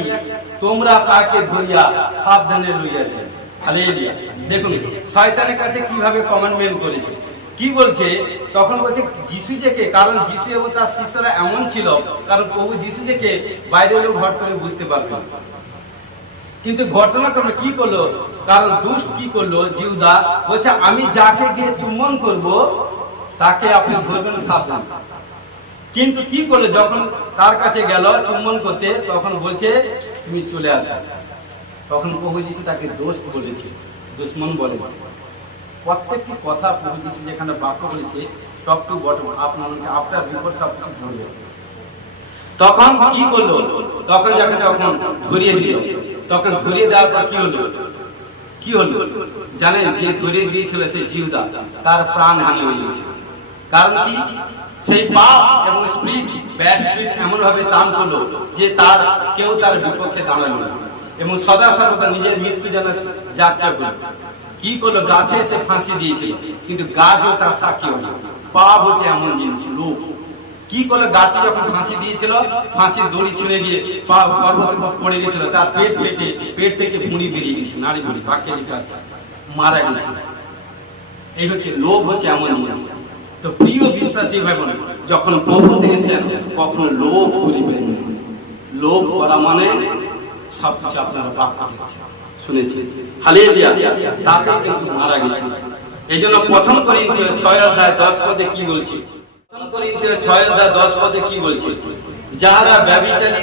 তোমরা তাকে ধরিয়া সাবধানে লইয়া যাও। হালেলুয়া। দেখুন শয়তানের কাছে কিভাবে কমান্ডমেন্ট করেছে, কি বলছে, তখন বলছে যিশু যে কে, কারণ যিশু এবং তার শিষ্যরা এমন ছিল, কারণ প্রভু যিশু যে কে বাইরে লোক হট করে বুঝতে পারবে। কিন্তু ঘটনাক্রমে কি করলো, কারণ দুষ্ট কি করলো, জিউদা বলছে আমি যাকে গিয়ে চুম্বন করব তাকে আপনি ধরবেন সাবধান। কিন্তু কি করলো, যখন তার কাছে গেল চুম্বন করতে, তখন বলছে তুমি চলে আসো। তখন প্রভু যিশু তাকে দোষ বলেছে, দুশ্মন বলে। প্রত্যেকটি কথা প্রভু যিশু যেখানে বাক্য বলেছে, টপ টু বটম, আপনার বিপদ সব কিছু ধরবে। তখন কি করলো, তখন যখন ধরিয়ে দিল, তখন ধরিয়ে দেওয়ার পর কি হলো জানেন, যে ধরিয়ে দিয়েছিল সেই জিউদা, তার প্রাণ হানি হয়ে গিয়েছিল। কারণ কি, সেই পাপ এবং স্পিরিট, ব্যাড স্পিরিট এমন ভাবে দান করলো যে কেউ তার বিপক্ষে দাঁড়ালো না এবং সদা সর্বদা নিজের মৃত্যু যেন যাত্রা করলো। কি করলো, গাছে এসে ফাঁসি দিয়েছিল, কিন্তু গাছও তার সাক্ষী হলো। পাপ হচ্ছে এমন জিনিস, লোক কি করলো, গাছে যখন ফাঁসি দিয়েছিল, ফাঁসির দড়ি ছিঁড়ে গিয়ে পর্বতের উপর পড়ে গেছিল, তার পেট থেকে মুড়ি বেরিয়ে গেছে, নাড়ি ভুড়ি বাক্যে মারা গেছে। এই হচ্ছে লোভ, হচ্ছে এমন জিনিস। তো প্রিয় বিশ্বাসী ভাই বোন, যখন প্রভুতে এসেছেন কখনো লোভ করিবেন। লোভ করা মানে সবকিছু আপনারা বাক্য শুনেছি। হালেলুয়া। তাতে কিন্তু মারা গেছে। এই জন্য প্রথম করিন্থীয় 6:10 পদে কি বলছে? প্রথম করিন্থীয় 6:10 পদে কি বলছে? যাহারা ব্যভিচারী,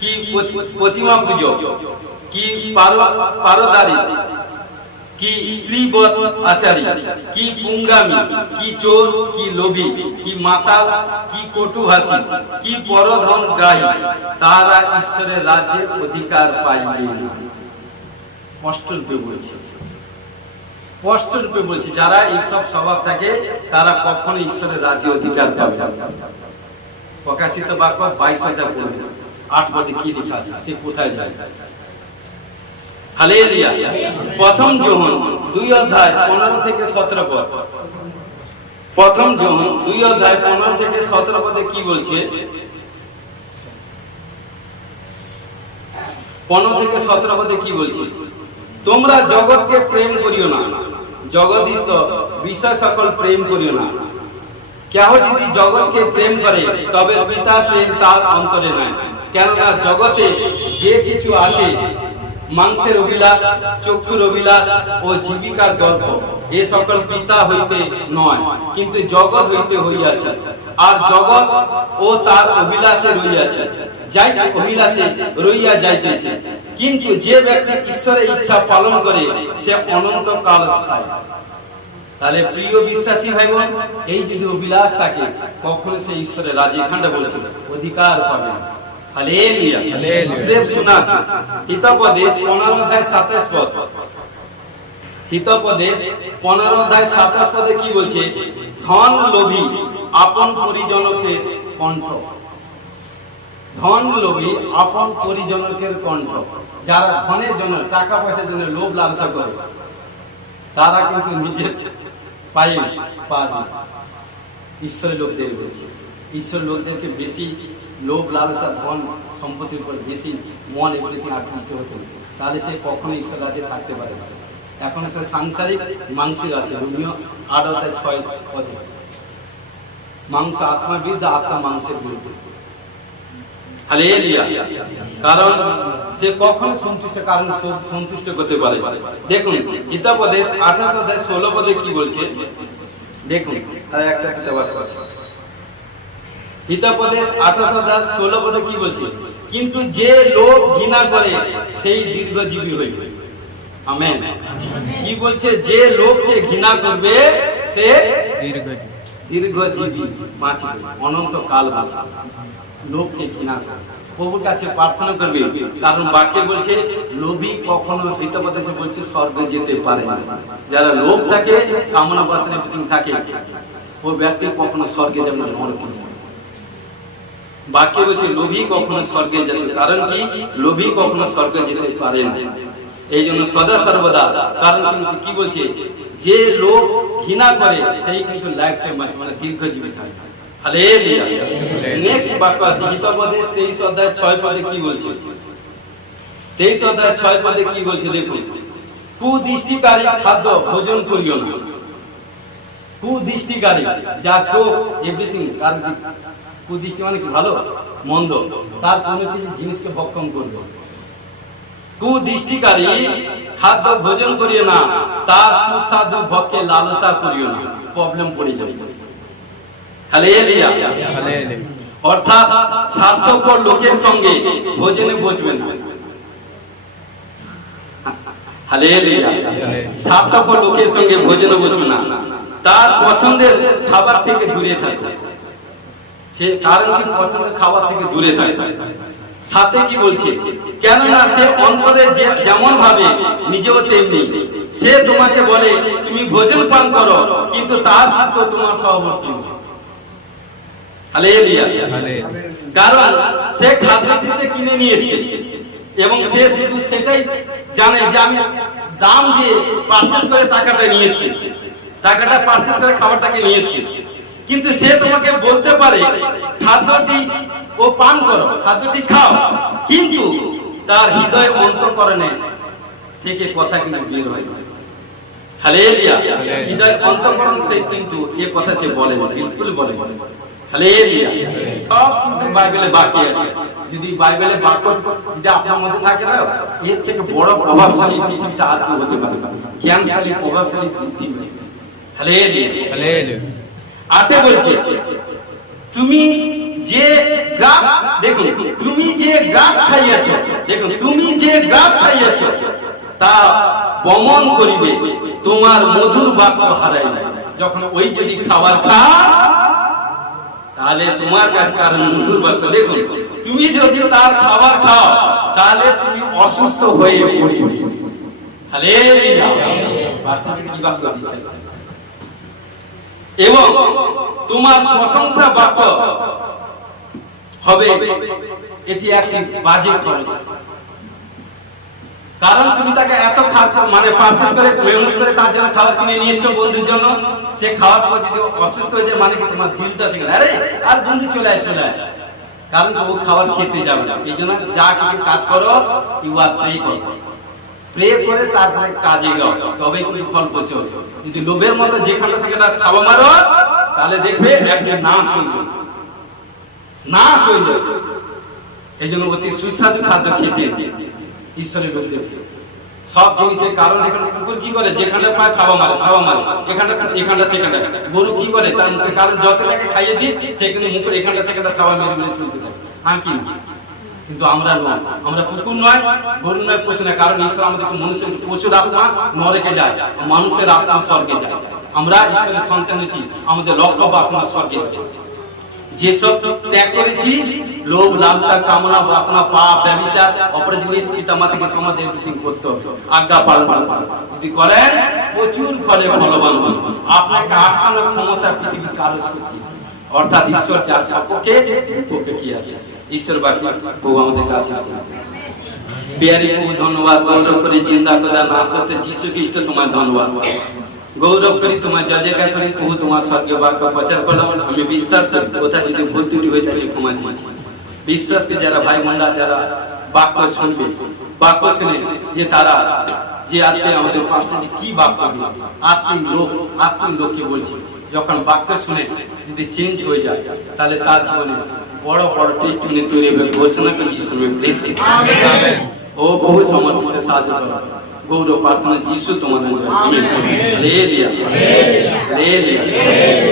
কি প্রতিমা পূজক, কি পারদারি, কি স্ত্রীবৎ আচারী, কি পুঙ্গামী, কি চোর, কি লোভী, কি মাতাল, কি কটুভাষী, কি পরধন গ্রাহী, তারা ঈশ্বরের রাজ্যে অধিকার পাইবে না। স্পষ্ট রূপে বলছে, স্পষ্ট রূপে বলছে, যারা এইসব স্বভাব থাকে তারা কখনো ঈশ্বরের রাজ্যে অধিকার পাবে না। প্রকাশিত বাক্য 22:8 পদে কি লেখা আছে? সে কোথায় যায়? হালেলুয়া। প্রথম যোহন 2:15-17 পদ। প্রথম যোহন 2:15-17 পদে কি বলছে? 15-17 পদে কি বলছে? তোমরা জগৎকে প্রেম করিও না, জগদীশ বিষয় সকল প্রেম করিও না। কেহ যদি জগৎকে প্রেম করে তবে পিতা প্রেম তার অন্তরে নাই। কেননা জগতে যে কিছু আছে, মাংসের অভিলাষ, চক্ষুর অভিলাষ ও জীবিকার গল্প, এ সকল পিতা হইতে নয়, কিন্তু জগৎ হইতে হইয়াছে। আর জগৎ ও তার অভিলাষে রইয়াছে, যাই অভিলাষে রইয়া যাইতেছে। কিন্তু যে ব্যক্তি ঈশ্বরের ইচ্ছা পালন করে সে অনন্তকাল স্থায়ী। তাহলে প্রিয় বিশ্বাসী ভাই বোন, এই যদি অভিলাষ থাকে কখনো সে ঈশ্বরের রাজ্যে, এখানটা বলেছিল, অধিকার পাবে। হালেলুয়া। হালেলুয়া। শোনা আছে হিতোপদেশ 15:27 পদ। হিতোপদেশ 15:27 পদে কি বলছে? ধন লোভী আপন পরিজনকে কণ্ঠ। ধন লোভী আপন পরিজনকের কণ্ঠ। যারা ধনের জন্য, টাকা পয়সার জন্য লোভ লালসা করে, তারা কিন্তু নিজের পায়ে পা দিবে। ঈশ্বরের লোকদের বলছে, ঈশ্বরের লোকদেরকে বেশি লোভ লালসা, ধন সম্পত্তির উপর বেশি মন এভরিথিং আকৃষ্ট হতে, তাহলে সে কখনো ঈশ্বর রাজ্যে থাকতে পারে না। এখন সে সাংসারিক মাংসের আছে। রোমীয় 8:6 পদে, মাংস আত্মার বিরুদ্ধে, আত্মা মাংসের বিরুদ্ধে। হালেলুয়া। কারণ সে কখনো সন্তুষ্ট করতে পারে। দেখুন হিতোপদেশ 28:16 পদে কি বলছে? দেখুন, আর একটা আছে হিতোপদেশ 28:16 পদে কি বলছে? কিন্তু যে লোক ঘৃণা করে সেই দীর্ঘজীবী হইবে। আমেন। কি বলছে? যে লোককে ঘৃণা করবে সে দীর্ঘজীবী বাঁচবে, অনন্তকাল বাঁচবে। লোককে ঘৃণা করে প্রভুর কাছে প্রার্থনা করবে, কারণ বাক্যে বলছে লোভী কখনো, হিতোপদেশে বলছে, স্বর্গে যেতে পারে না। যারা লোভ থাকে, কামনা বাসনা থাকে, ও ব্যক্তি কখনো স্বর্গে যাবে না, নরকে যাবে। বাক্যে বলছে লোভী কখনো স্বর্গে যাবে, কারণ কি? লোভী কখনো স্বর্গে যেতে পারে না। এই জন্য সদা সর্বদা, কারণ কিন্তু কি বলছে? যে লোক ঘৃণা করে সেই কিন্তু লাইফ টাইম, মানে দীর্ঘজীবী থাকে। হালেলুয়া। নেক্সট বাক্য আছে হিতোপদেশ 23:6 পদে কি বলছে? 23:6 পদে কি বলছে? দেখুন, কুদৃষ্টিকারী খাদ্য ভোজন করিও না। কুদৃষ্টিকারী, যার চোখ এভরিথিং, তার কুদৃষ্টি মানে কি? ভালো মন্দ, তার কোনো জিনিসকে ভক্ষণ করবে। কুদৃষ্টিকারী খাদ্য ভোজন করিও না, তার সুস্বাদু ভক্ষে লালসা করিও না, প্রবলেম পড়ে যাবে। হালেলুয়া। অর্থাৎ স্বার্থপর লোকের সঙ্গে ভোজনে বসবেন না। হালেলুয়া। স্বার্থপর লোকের সঙ্গে ভোজনে বসবে না, তার পছন্দের খাবার থেকে দূরে থাকবে। সে কারণ কি? পছন্দের খাবার থেকে দূরে থাকবে। সাথে কি বলছে? কেননা সে অন্তরে যেমন ভাবে নিজেও তেমনি। সে তোমাকে বলে তুমি ভোজন পান করো, কিন্তু তার চিত্ত তোমার সহবর্তী। হালেলুয়া। কারণ সে খাদ্যটি সে কিনে নিয়ে এসেছে এবং সে শুধু সেটাই জানে যে আমি দাম দিয়ে পারচেজ করে টাকাটা নিয়ে এসেছি, টাকাটা পারচেজ করে খাবারটাকে নিয়ে এসেছি। কিন্তু সে তোমাকে বলতে পারে খাদ্যটি ও পান করো, খাদ্যটি খাও, কিন্তু তার হৃদয় অন্তঃকরণে থেকে কথা কিন্তু বের হয় না। হালেলুয়া। হৃদয় অন্তঃকরণ সে কিন্তু এ কথা সে বলে, বিলকুল বলে। হালেলুয়া। সব কিন্তু বাইবেলে বাকি আছে। যদি বাইবেলে বাক্য যদি আপনার মধ্যে থাকে না, এর থেকে বড় প্রভাবশালী পৃথিবীটা আর কেউ হতে পারে না। জ্ঞানশালী প্রভাবশালী পৃথিবী। হালেলুয়া। আতে বলছে তুমি যে গ্রাস, দেখুন তুমি যে গ্রাস খাইয়াছো, দেখুন তুমি যে গ্রাস খাইয়াছো তা বমন করিবে, তোমার মধুর বাক্য হারাই না। যখন ওই যদি খাবার খাও তাহলে তোমার কাছে তার মধুর বাক্য, দেখুন তুমি যদি তার খাবার খাও তাহলে তুমি অসুস্থ হয়ে পড়বে। হালেলুয়া। পাস্টর কি বাক্য দিচ্ছে? এবং তোমার প্রশংসা বাক্য হবে, এটি একটি বাজে খরচ। কারণ তুমি তাকে এত মানে পারচেজ করে মেহনত করে তার জন্য খাবার কিনে নিয়ে এসছো বন্ধুর জন্য, সে খাওয়ার পর যদি অসুস্থ হয়ে যায় মানে কি তোমার দিলটা সেখানে আরে আর বন্ধু চলে আয়। কারণ ও খাবার খেতে যাবে না। এই জন্য যা কিছু কাজ করো ইউ আর প্রে করো, প্রে করে তারপরে কাজে যাও, তবে তুমি ফল বসে হবে। যদি লোভের মতো যেখানে সেখানে খাওয়া মারো তাহলে দেখবে একদিন নাশ হয়ে যাবে, নাশ হয়ে যাবে। এই জন্য অতি সুস্বাদু খাদ্য খেতে ঈশ্বরের লোক দেবে। সব জিনিসের কারণ এখানে কুকুর কি করে, যেখানে পায় খাওয়া মারে, এখানটা সেখানটা। গরু কি করে, তার মুখে কারণ যত লাগে খাইয়ে দিই, সেখানে মুখের এখানটা সেখানটা খাওয়া মেরে মেরে চলতে থাকে। কি কিন্তু আমরা নয়, আমরা কুকুর নয়, গরু নয়, পশু নয়। কারণ ঈশ্বর আমাদেরকে মানুষের, পশুর আত্মা নরকে যায়, মানুষের আত্মা স্বর্গে যায়। আমরা ঈশ্বরের সন্তান হয়েছি, আমাদের লক্ষ্য বাসনা স্বর্গে যায়। যেসব ত্যাগ করেছি, লোভ লালসা কামনা বাসনা পাপ ব্যভিচার অপরাধ জিনিস, পিতা মাতাকে সমাজে করতে হবে, আজ্ঞা পালন যদি করেন প্রচুর ফলে ফলবান হন। আপনাকে আটকানোর ক্ষমতা পৃথিবীর কারো শক্তি, অর্থাৎ ঈশ্বর যার সপক্ষে পক্ষে কি আছে। ঈশ্বর বাক্য প্রভু আমাদের কাছে প্রিয়ারি প্রভু ধন্যবাদ, গৌরব করে জিন্দা খোদা নাসরতে যীশু খ্রিস্ট তোমার ধন্যবাদ, গৌরব করি তোমার জয়জয়কার করি প্রভু। তোমার স্বর্গীয় বাক্য প্রচার করলাম, আমি বিশ্বাস করি কোথা যদি ভুল ত্রুটি হয়ে থাকে ক্ষমা দিয়েছি। বিশ্বাস করি যারা ভাই বোনরা যারা বাক্য শুনবে, বাক্য শুনে যে তারা যে আজকে আমাদের পাঁচটা যে কি বাক্য আত্মিক লোককে বলছি, যখন বাক্য শুনে যদি চেঞ্জ হয়ে যায় তাহলে তার জীবনে বড় বড় টেস্টিমনি তৈরি হবে। ঘোষণা করি ঈশ্বরের প্রেসে ও বহু সমর্পিত সাহায্য করো। গৌরব প্রার্থনা যিশু তোমার নামে, আমেন। Hallelujah, hallelujah,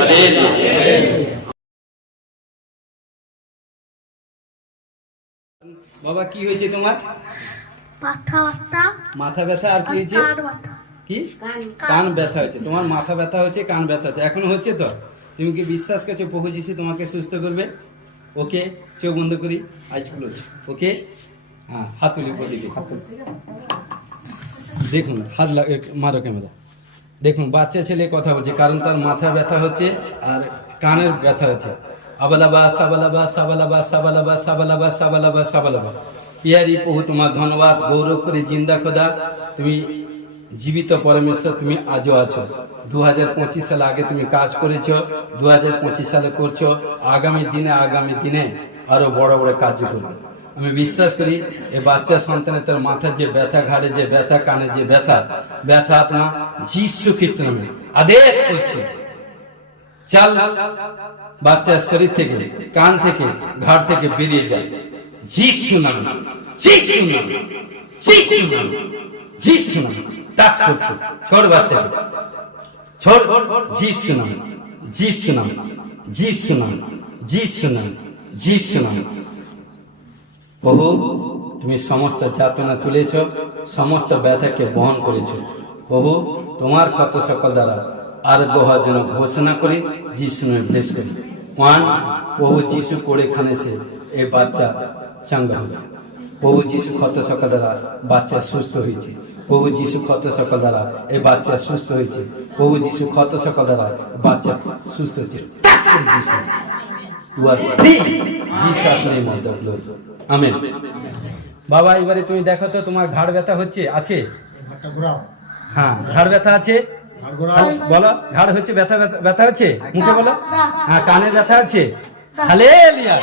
hallelujah. বাবা কি হয়েছে তোমার? মাথা ব্যথা আর কি হয়েছে? কি কান ব্যথা হয়েছে। তোমার মাথা ব্যথা হচ্ছে, কান ব্যথা হচ্ছে, এখনো হচ্ছে তো? তুমি কি বিশ্বাস করছো প্রভু যিশু তোমাকে সুস্থ করবে? ওকে, চোখ বন্ধ করি, আইজ ক্লোজ। ওকে, হ্যাঁ, হাত তুলি প্রতিকে, দেখুন হাত মারো ক্যামেরা। দেখুন বাচ্চা ছেলে কথা বলছে, কারণ তার মাথা ব্যথা হচ্ছে আর কানের ব্যথা হচ্ছে। আবালাবা সাবালাবা সাবালাবা সাবালাবা সাবালাবা সাবালাবা সাবালাবা। পিয়ারি প্রভু তোমার ধন্যবাদ, গৌরব করে জিন্দা খোদা, তুমি জীবিত পরমেশ্বর, তুমি আজও আছো। 2025 সালে আগে তুমি কাজ করেছো, 2025 সালে করছো, আগামী দিনে আরো বড় বড় কাজ করবে। আমি বিশ্বাস করি এই বাচ্চা সন্তানের তার মাথার যে ব্যথা, ঘাড়ে যে ব্যথা, কানে যে ব্যথা আত্মা যীশু খ্রিস্ট নামে আদেশ করছি, চাল বাচ্চার শরীর থেকে, কান থেকে, ঘাড় থেকে বেরিয়ে যায় যীশু নামে, যীশু নামে, যীশু নামে, যীশু নামে। টাচ করছে, ছোট বাচ্চাকে, ছোট, যীশু নামে, যীশু নামে, যীশু নামে, যীশু নামে, যীশু নামে। প্রভু তুমি সমস্ত যাতনা তুলেছ, সমস্ত ব্যথাকে বহন করেছ। প্রভু তোমার ক্ষত সকল দ্বারা আরোগ্য হওয়ার জন্য ঘোষণা করি, যিশু নামে ব্লেস করি। প্রভু যিশু করে খানে সে এই বাচ্চা চাঙ্গা হবে। প্রভু যিশু ক্ষত সকল দ্বারা বাচ্চা সুস্থ হয়েছে। প্রভু যিশু ক্ষত সকল দ্বারা এই বাচ্চা সুস্থ হয়েছে। প্রভু যিশু ক্ষত সকল দ্বারা বাচ্চা সুস্থ হয়েছে। আমেন। বাবা এবারে তুমি দেখো তো তোমার ঘাড় ব্যথা হচ্ছে, আছে? হ্যাঁ, ঘাড় ব্যথা আছে, বলো। ঘাড় হচ্ছে, ব্যথা হচ্ছে, মুখে বলো। হ্যাঁ, কানের ব্যথা আছে। হালেলুয়া।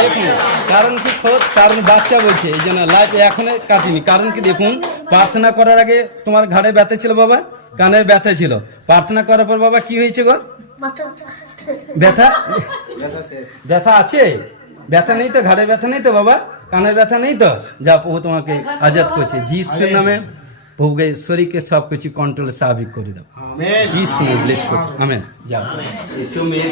দেখুন কারণ কি, কারণ বাচ্চা বলছে, এই জন্য লাইফ এখনো কাটিনি। কারণ কি দেখুন, প্রার্থনা করার আগে তোমার ঘাড়ে ব্যথা ছিল বাবা, কানের ব্যথা ছিল। প্রার্থনা করার পর বাবা কি হয়েছে গো? ব্যথা ব্যথা আছে? ব্যথা নেই তো? ঘাড়ে ব্যথা নেই তো বাবা? কানের ব্যথা নেই তো? যা প্রভু তোমাকে আজাদ করছে যিশুর নামে। প্রভুকে শরীরকে সব কিছু কন্ট্রোল স্বাভাবিক করে দাও যিশু নামে ব্লেস করছে আমেন। যাও যিশু মেয়ে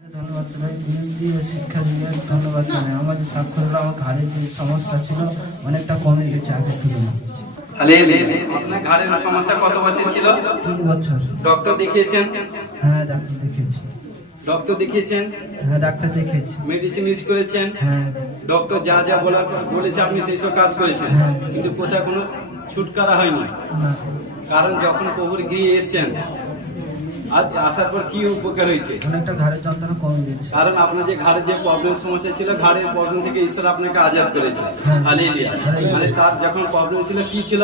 ধন্যবাদ জানাই, দিয়ে শিক্ষা দিয়ে ধন্যবাদ জানাই। আমার যে স্বাক্ষর হলো, আমার ঘাড়ে যে সমস্যা ছিল অনেকটা কমে গেছে আগের তুলনায়। আপনার ঘাড়ের সমস্যা কত বছর ছিল? 3 বছর। ডক্টর দেখিয়েছেন? হ্যাঁ ডাক্তার দেখিয়েছি। ডক্টর দেখিয়েছেন? হ্যাঁ ডাক্তার দেখিয়েছি। মেডিসিন ইউজ করেছেন? হ্যাঁ। ডক্টর যা যা বলেছে আপনি সেই সব কাজ করেছেন, কিন্তু কোথাও কোনো ছুটকারা হয়নি। না। কারণ যখন প্রভুর গিয়ে এসছেন আজ আসার পর কি উপকার হয়েছে? অনেকটা ঘাড়ের যন্ত্রণা কমে গেছে। কারণ আপনার যে ঘাড়ের যে প্রবলেম সমস্যা ছিল, ঘাড়ের প্রবলেম থেকে ঈশ্বর আপনাকে আজাদ করেছে। হালেলুয়া। মানে তার যখন প্রবলেম ছিল কি ছিল?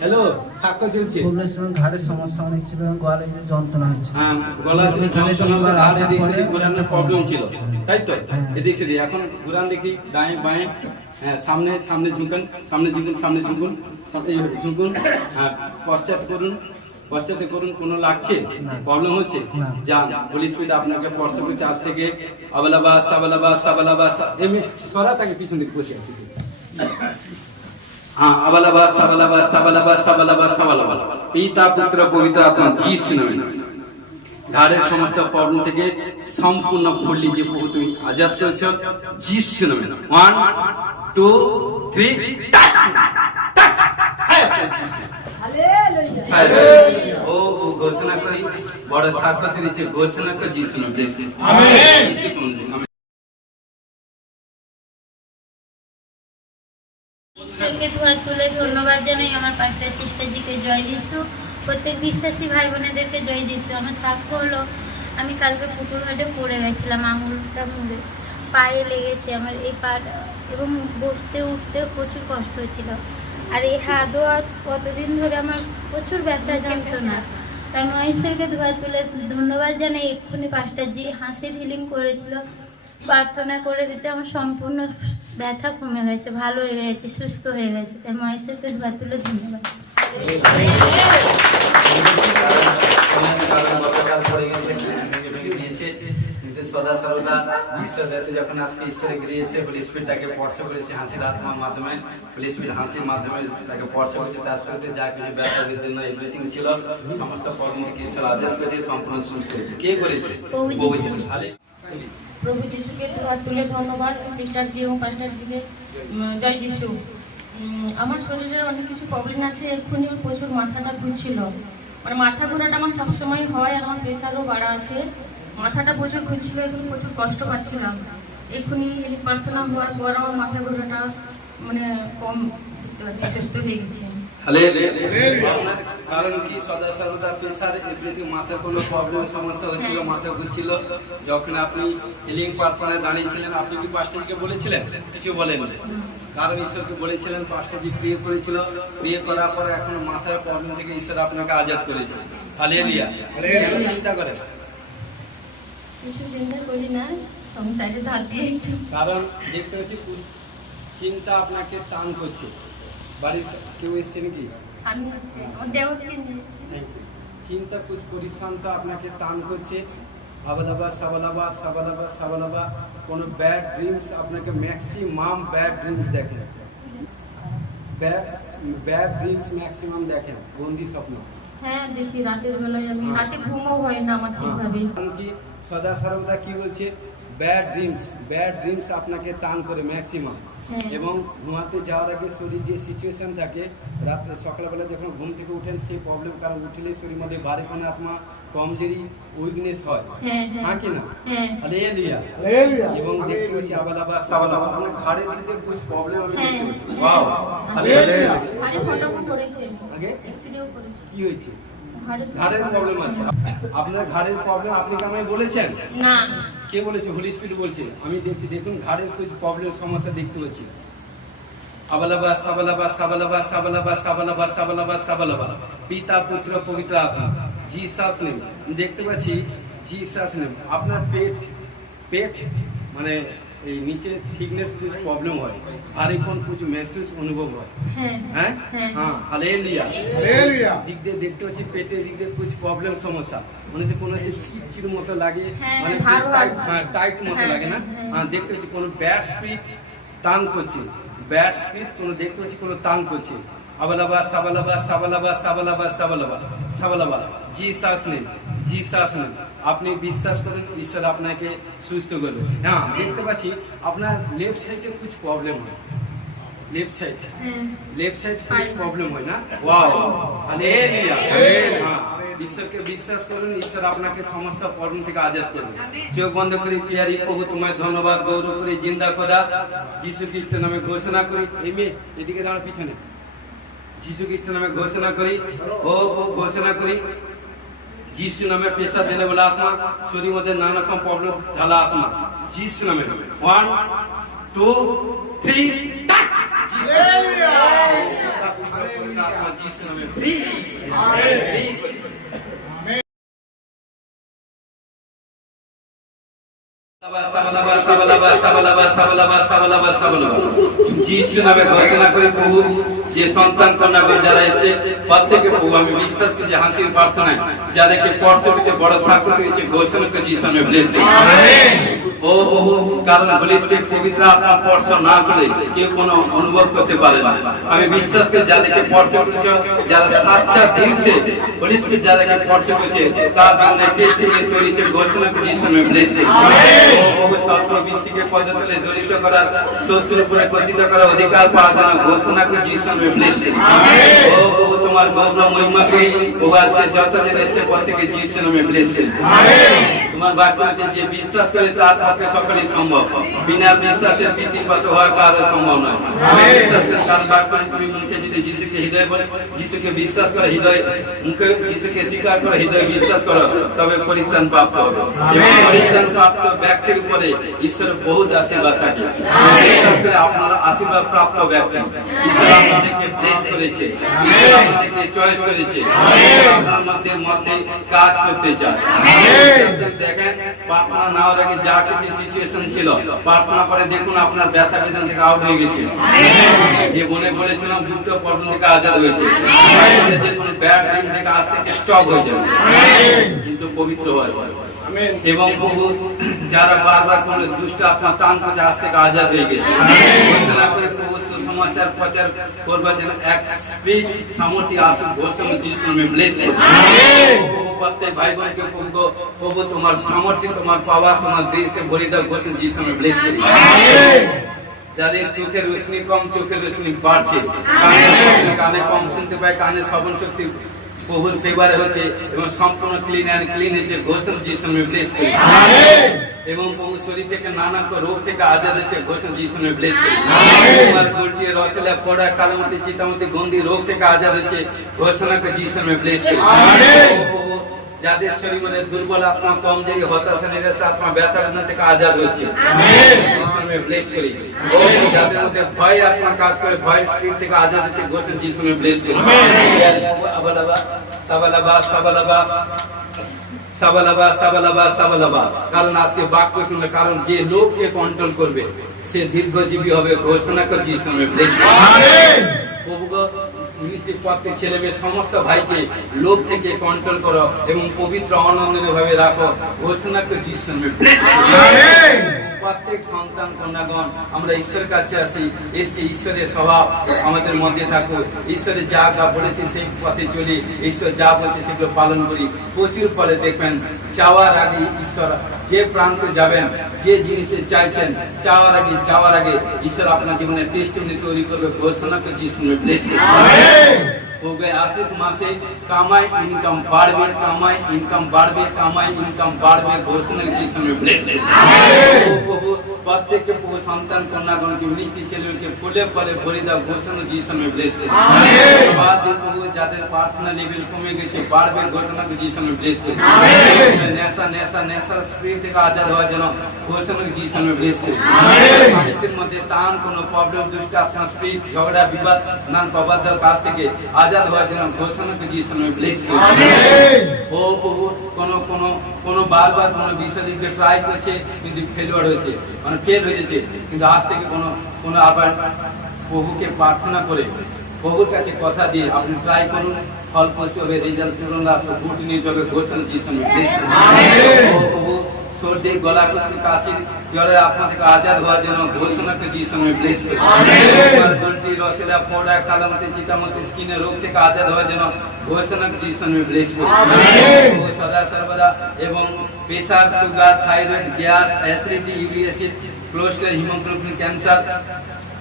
হ্যালো, সাক্ষ্য চলছে। প্রবলেম ছিল, ঘাড়ের সমস্যা অনেক ছিল, গলায় যে যন্ত্রণা হচ্ছে। হ্যাঁ, গলার যন্ত্রণা, ঘাড় এদিক সেদিক ঘোরানোর প্রবলেম ছিল, তাই তো? এদিক সেদিক। এখন ঘুরান দেখি, ডায়ে বাঁয়ে। হ্যাঁ, সামনে সামনে ঝুঁকুন, সামনে ঝুঁকুন, সামনে ঝুঁকুন, এইভাবে ঝুঁকুন। হ্যাঁ, পশ্চাৎ করুন, পশ্চাতে করুন। কোনো লাগছে? প্রবলেম হচ্ছে? যান, হোলি স্পিরিট আপনাকে স্পর্শ করছে আজ থেকে। আবালাবাস সাবালাবাস সাবালাবাস, এমনি সরা তাকে পিছন দিকে বসে আছে। হ্যাঁ, আবালাবাস সাবালাবাস সাবালাবাস সাবালাবাস সাবালাবাস। পিতা পুত্র পবিত্র আত্মা যিশু নামে ঘাড়ের সমস্ত প্রবলেম থেকে সম্পূর্ণ ফুললি যে প্রভু তুমি আজাদ করেছ যিশু নামে। 1 2 3 টাচ টাচ। ও ঘোষণা করি, বড় সাক্ষ্য দিয়েছে, ঘোষণা করে যিশু নামে ব্লেস করুন। আমেন। যিশু নামে ঈশ্বরকে দুহাত তুলে ধন্যবাদ জানাই। আমার পাঁচটা সিস্টারজিকে জয় যিশু, প্রত্যেক বিশ্বাসী ভাই বোনেদেরকে জয় যিশু। আমার সাক্ষ্য হলো, আমি কালকে পুকুর ঘাটে পড়ে গেছিলাম, আঙুলটা মুড়ে পায়ে লেগেছে আমার এই পা, এবং বসতে উঠতে প্রচুর কষ্ট হচ্ছিল। আর এই হাতও আজ কতদিন ধরে আমার প্রচুর ব্যথা যন্ত্রণা। তাই আমি ঈশ্বরকে দুহাত তুলে ধন্যবাদ জানাই। এক্ষুনি পাঁচটাজি হাসির হিলিং করেছিল, প্রার্থনা করে দিতে আমার সম্পূর্ণ ব্যথা কমে গেছে, ভালো হয়ে গেছে, সুস্থ হয়ে গেছে। তাই মহেশ্বরকে দুহাত তুলে ধন্যবাদ। সদা সর্বদা ঈশ্বর যখন আজকে ঈশ্বরে গিয়েছে, হোলি স্পিরিট তাকে স্পর্শ করেছে হাসির আত্মার মাধ্যমে। হোলি স্পিরিট হাসির মাধ্যমে তাকে স্পর্শ করেছে, তার শরীরে যা কিছু ব্যথা জন্য এভরিথিং ছিল সমস্ত কর্ম থেকে ঈশ্বর আজাদ করেছে, সম্পূর্ণ সুস্থ হয়েছে। কে করেছে? প্রভু যিশু। প্রভু যিশুকে হাত তুলে ধন্যবাদ, সিস্টারজি এবং পাস্টারজিকে জয় যিশু। আমার শরীরে অনেক কিছু প্রবলেম আছে। এক্ষুনি প্রচুর মাথাটা ঘুরছিল, মানে মাথা ঘোরাটা আমার সবসময় হয়, আর আমার প্রেশারও বাড়া আছে। মাথাটা প্রচুর ঘুরছিল, এখন প্রচুর কষ্ট পাচ্ছিলাম। এক্ষুনি প্রার্থনা হওয়ার পর আমার মাথা ঘোরাটা মানে কম সুস্থ হয়ে গেছে। কারণ কি? সদা সর্বদা প্রেসার এভরিথিং, মাথার কোনো প্রবলেম সমস্যা হচ্ছিল, মাথা ঘুরছিল। যখন আপনি হিলিং প্রার্থনায় দাঁড়িয়েছিলেন, আপনি কি পাস্টারকে বলেছিলেন? কিছু বলেন? কারণ ঈশ্বরকে বলেছিলেন, পাস্টারজি প্রিয় করেছিল। প্রিয় করার পর এখন মাথার প্রবলেম থেকে ঈশ্বর আপনাকে আজাদ করেছে। হালেলুয়া। কেন চিন্তা করেন? কিছু চিন্তা করি না, সংসারে ধার দিয়ে একটু। কারণ দেখতে পাচ্ছি চিন্তা আপনাকে টান করছে। বাড়ির কেউ এসছে নাকি? স্বামী এসছে, আমার দেওরকে নিয়ে এসছে। চিন্তা কুছ পরিশ্রান্ত আপনাকে টান করছে। আবালাবা সাবালাবা সাবালাবা সাবালাবা। কোনো ব্যাড ড্রিমস আপনাকে, ম্যাক্সিমাম ব্যাড ড্রিমস দেখেন, ব্যাড ড্রিমস ম্যাক্সিমাম দেখেন, বন্দি স্বপ্ন। হ্যাঁ দেখি, রাতের বেলায় আমি রাতে ঘুমও হয় না আমার ঠিকভাবে। কি সদা সর্বদা কি বলছে? ব্যাড ড্রিমস আপনাকে টান করে ম্যাক্সিমাম। এবং ঘুমাতে যাওয়ার আগে শরীর যে সিচুয়েশন থাকে, রাতে সকালবেলা যখন ঘুম থেকে উঠেন সেই প্রবলেম, কারণ উঠলে শরীর মধ্যে বাড়িখানে আত্মা কমজোরি, উইকনেস হয়, হ্যাঁ কি না? হালেলুয়া। এবং দেখতে পাচ্ছি আবালাবা সাবালাবা, আপনার ঘাড়ের দিক থেকে কিছু প্রবলেম আমি দেখতে পাচ্ছি। Wow, hallelujah. ঘাড়ে ফটোও করেছে, আগে এক্সরেও করেছে। কি হয়েছে? ঘাড়ের প্রবলেম আছে আপনার। ঘাড়ের প্রবলেম আপনি কি আমায় বলেছেন? না। কে বলেছে? হোলি স্পিরিট বলছে। আমি দেখছি, দেখুন ঘাড়ের কিছু প্রবলেম সমস্যা দেখতে পাচ্ছি। আবালাবা সাবালাবা সাবালাবা সাবালাবা সাবালাবা সাবালাবা সাবালাবা। পিতা পুত্র পবিত্র আত্মা জিসাস নেম দেখতে পাচ্ছি, জিসাস নেম। আপনার পেট মানে ये नीचे थिकनेस कुछ प्रॉब्लम है, भारीपन कुछ महसूस अनुभव है, हैं? हाँ, हालेलुया। देखते হচ্ছে পেটে দিকে कुछ प्रॉब्लम সমস্যা, মনে হচ্ছে কোনো চিড়চিড় মতো লাগে, মানে টাইট মতো লাগে না? হ্যাঁ, দেখতে হচ্ছে কোনো ব্যাড স্পিড টান করছে, ব্যাড স্পিড কোনো দেখতে হচ্ছে কোনো টান করছে। আবালাবা সাবালাবা সাবালাবা সাবালাবা সাবালাবা সাবালাবা জিসাস নেম, জিসাস নেম। আপনি বিশ্বাস করেন ঈশ্বর আপনাকে সুস্থ করবে। হ্যাঁ, দেখতে পাচ্ছি আপনার লেফট সাইডে कुछ প্রবলেম হয়, लेफ्ट साइड कुछ प्रॉब्लम হয় না? Wow, hallelujah. হ্যাঁ, ঈশ্বরকে বিশ্বাস করুন, ঈশ্বর আপনাকে সমস্ত প্রবলেম থেকে আজাদ করবে। চোখ বন্ধ করে প্রিয়ারি প্রভু তোমায় ধন্যবাদ গৌরব করি, জিন্দা খোদা যিশু খ্রিস্টের নামে ঘোষণা করি, এই মেয়ে এদিকে দাঁড়া পিছনে, যিশু খ্রিস্টের নামে ঘোষণা করি, ও ঘোষণা করি যিশু নামে পেশা দেনে বলা আত্মা, শরীর মধ্যে নানা রকম প্রবলেম ঢালা আত্মা, যিশু নামে। 1 2 3 টাচ। যিশু নামে ফ্রি। যিশু নামে ঘোষণা করি প্রভু, যে সন্তান কন্যাগণ যারা এসে প্রত্যেকে প্রভু আমি বিশ্বাস করি যে হাসির প্রার্থনায় যাদেরকে স্পর্শ করেছে, বড় সাক্ষ্য দিয়েছে, ঘোষণা করে যিশু নামে ব্লেস করি। ও প্রভু, কারণ হোলি স্পিরিট পবিত্র আত্মা স্পর্শ না করে কেউ কোনো অনুভব করতে পারে না। আমি বিশ্বাস করি যাদেরকে স্পর্শ করেছে, যারা সাচ্চা দিল সে হোলি স্পিরিট যাদেরকে স্পর্শ করেছে, তার জন্য টেস্টিমনি তৈরি হয়েছে, ঘোষণা করে যিশু নামে ব্লেস করি। ও প্রভু, শত্রু বিশ্বকে পদতলে দলিত করার, শত্রুর উপরে কথিত করার অধিকার পাওয়ার জন্য ঘোষণা করে যিশু নামে ব্লেস করি। ও প্রভু, তোমার গৌরব মহিমা করি প্রভু, আজকে যতদিন এসে প্রত্যেকে যিশু নামে ব্লেস করি। তোমার বাক্য আছে যে বিশ্বাস করে তার পক্ষে সকলই সম্ভব, বিনা বিশ্বাসের বৃদ্ধিপাত হওয়া কারো সম্ভব নয়। বিশ্বাস করে তার বাক্য, তুমি মুখে যদি যিশুকে হৃদয় বলে, যিশুকে বিশ্বাস করে হৃদয়, মুখে যিশুকে স্বীকার করে হৃদয় বিশ্বাস করো, তবে পরিত্রাণ প্রাপ্ত হবে। এবং পরিত্রাণ প্রাপ্ত ব্যক্তির উপরে ঈশ্বরের বহুত আশীর্বাদ থাকে। বিশ্বাস করে আপনারা আশীর্বাদ প্রাপ্ত ব্যক্তি, ঈশ্বর আপনাদেরকে ব্লেস করেছে, ঈশ্বর আপনাদেরকে চয়েস করেছে, ঈশ্বর আপনার মধ্যে কাজ করতে চায়। বিশ্বাস করে দেখেন, প্রার্থনা না হওয়ার আগে যা কিছু সিচুয়েশন ছিল, প্রার্থনা করে দেখুন আপনার ব্যথা বেদনা থেকে আউট হয়ে গেছে। যে মনে বলেছিলাম যুক্ত প্রবলেম থেকে আজাদ হয়েছে, যে কোনো ব্যাড ড্রিম থেকে আজ থেকে স্টপ হয়ে যাবে, কিন্তু পবিত্র হয়েছে। এবং প্রভু, যারা বারবার কোন দুষ্ট আত্মা টান করছে, আজ থেকে আজাদ হয়ে গেছে। ঘোষণা করে প্রভু সুসমাচার প্রচার করবার জন্য এক স্পিড সামর্থ্য আসুক, ঘোষণা যিশু নামে ব্লেস করুন। প্রত্যেক ভাই বোনকে প্রভু তোমার সামর্থ্য, তোমার পাওয়ার, তোমার দেশে ভরে দাও, ঘোষণা যিশু নামে ব্লেস করুন। যাদের চোখের রোশনি কম, চোখের রোশনি বাড়ছে, কানে কম শুনতে পায়, কানে শ্রবণ শক্তি প্রভুর ফেভারে হচ্ছে এবং সম্পূর্ণ ক্লিন অ্যান্ড ক্লিন হচ্ছে, ঘোষণা যিশু নামে ব্লেস করি। এবং প্রভু শরীর থেকে নানা রোগ থেকে আজাদ হচ্ছে, ঘোষণা যিশু নামে ব্লেস করি। তোমার গুলটি রসলে পড়া কালামতি চিতামতি গন্ধি রোগ থেকে আজাদ হচ্ছে, ঘোষণা করে যিশু নামে ব্লেস করি। যাদের শরীরে দুর্বল আত্মা, কমজোরি, হতাশা, নিরাশা আত্মা, ব্যথা বেদনা থেকে আজাদ হচ্ছে, যিশু নামে ব্লেস করি। যাদের মধ্যে ভয় আত্মা কাজ করে, ভয়ের স্পিরিট থেকে আজাদ হচ্ছে, ঘোষণা যিশু নামে ব্লেস করি। আবালাবা সাবালাবা সাবালাবা সাবালাবা সাবালাবা সাবালাবা। কারণ আজকে বাক্য শুনলে, কারণ যে লোককে কন্ট্রোল করবে সে দীর্ঘজীবী হবে, ঘোষণা করে যিশু নামে ব্লেস করি। প্রভু মিনিস্ট্রির পক্ষে ছেলে মেয়ে সমস্ত ভাইকে লোভ থেকে কন্ট্রোল করো এবং পবিত্র অনন্দনীয় ভাবে রাখো, ঘোষণা করে যিশু নামে ব্লেস করি। প্রত্যেক সন্তান কন্যাগণ আমরা ঈশ্বরের কাছে এসছি, ঈশ্বরের স্বভাব আমাদের মধ্যে থাকুক, ঈশ্বরের যা যা বলেছে সেই পথে চলি, ঈশ্বর যা বলছে সেগুলো পালন করি। প্রচুর ফলে দেখবেন, চাওয়ার আগে ঈশ্বর যে প্রান্তে যাবেন, যে জিনিসে চাইছেন, যাওয়ার আগে ঈশ্বর আপনার জীবনে টেস্টিমনি তৈরি করবে, ঘোষণা করে যিশু নামে ব্লেস করি। आशीष मासे कामाई इनकम बाढ़वे, कामाई इनकम बाढ़वे, कामाई इनकम बाढ़वे, घोषणा যিশু নামে ব্লেস করি। প্রভু প্রত্যেককে প্রভু সন্তান কন্যাগণকে মিষ্টি ছেলেকে ফুলে ফলে ভরে দাও, ঘোষণা যিশু নামে ব্লেস করি। প্রভু যাদের প্রার্থনা লেভেল কমে গেছে বাড়বে, ঘোষণা যিশু নামে ব্লেস করি। নেশা স্পিরিট থেকে আজাদ হওয়ার জন্য ঘোষণা যিশু নামে ব্লেস করি। স্বামীর মধ্যে টান, কোনো প্রবলেম, দুষ্ট আত্মা স্পিরিট, ঝগড়া বিবাদ, নান প্রবাদের কাছ থেকে আজাদ आजाद हुआ जन घोषणा के जीवन में ब्लेस कर ও প্রভু কোন বারবার কোন বিষয় দিকে ট্রাই করছে কিন্তু ফেলিওর হয়েছে মানে ফেল হয়েছে কিন্তু আজ থেকে কোন আবার প্রভুকে প্রার্থনা করে প্রভুর কাছে কথা দিয়ে আপনি ট্রাই করুন ফল খুশি হবে রেজাল্ট তুলনা আসবে গুড নিউজ হবে ঘোষণা জীবন में ब्लेस ও প্রভু सर्दी गला कुछ काशी ज्वरे आपना থেকে आजाद हुआ जन घोषणा के जीवन में ब्लेस कर आमेन गंटी रसेला पोड़ा कालमते चितामते स्किन रोग থেকে आजाद हुआ जन घोषणा के जीवन में ब्लेस कर आमेन वो सदा सर्वदा एवं pressure sugar thyroid gas acidity uric acid cholesterol haemoglobin cancer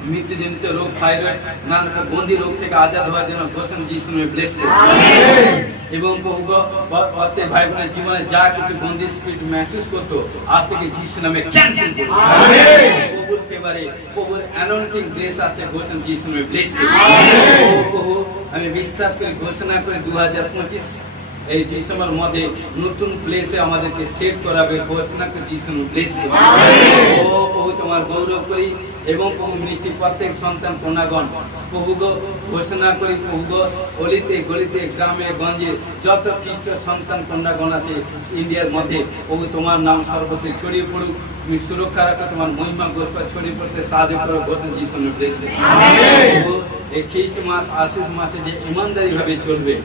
मृत्यु जनित रोग थायराइड नाना गंदी रोग থেকে आजाद हुआ जन घोषणा जीवन में ब्लेस कर आमेन এবং প্রভু প্রত্যেক ভাই বোনের জীবনে যা কিছু গন্দি স্পিরিট महसूस করতো আজ থেকে যিশু নামে ক্যান্সেল করো আমেন প্রভুর ফেভারে প্রভুর অ্যানয়েন্টিং গ্রেস আছে ঘোষণা যিশু নামে ব্লেস করো আমেন প্রভু আমি বিশ্বাস করে ঘোষণা করে 2025 এই ডিসেম্বর মধ্যে নতুন প্লেসে আমাদেরকে সেট করাবে ঘোষণা করে যিশু নামে ব্লেস করো আমেন ও প্রভু তোমার গৌরব করি এবং প্রভু মিষ্টি প্রত্যেক সন্তান কন্যাগণ প্রভু ঘোষণা করি প্রভু অলিতে গলিতে গ্রামে গঞ্জে যত খ্রিস্ট সন্তান কন্যাগণ আছে ইন্ডিয়ার মধ্যে প্রভু তোমার নাম সর্বত্র ছড়িয়ে পড়ুক তুমি সুরক্ষা রাখো তোমার মহিমা গোস্পা ছড়িয়ে পড়তে সাহায্য করো ঘোষণা যিশু নামে ব্লেস করো আমেন প্রভু এই খ্রিস্ট মাস আশিস মাসে যে ইমানদারি ভাবে চলবে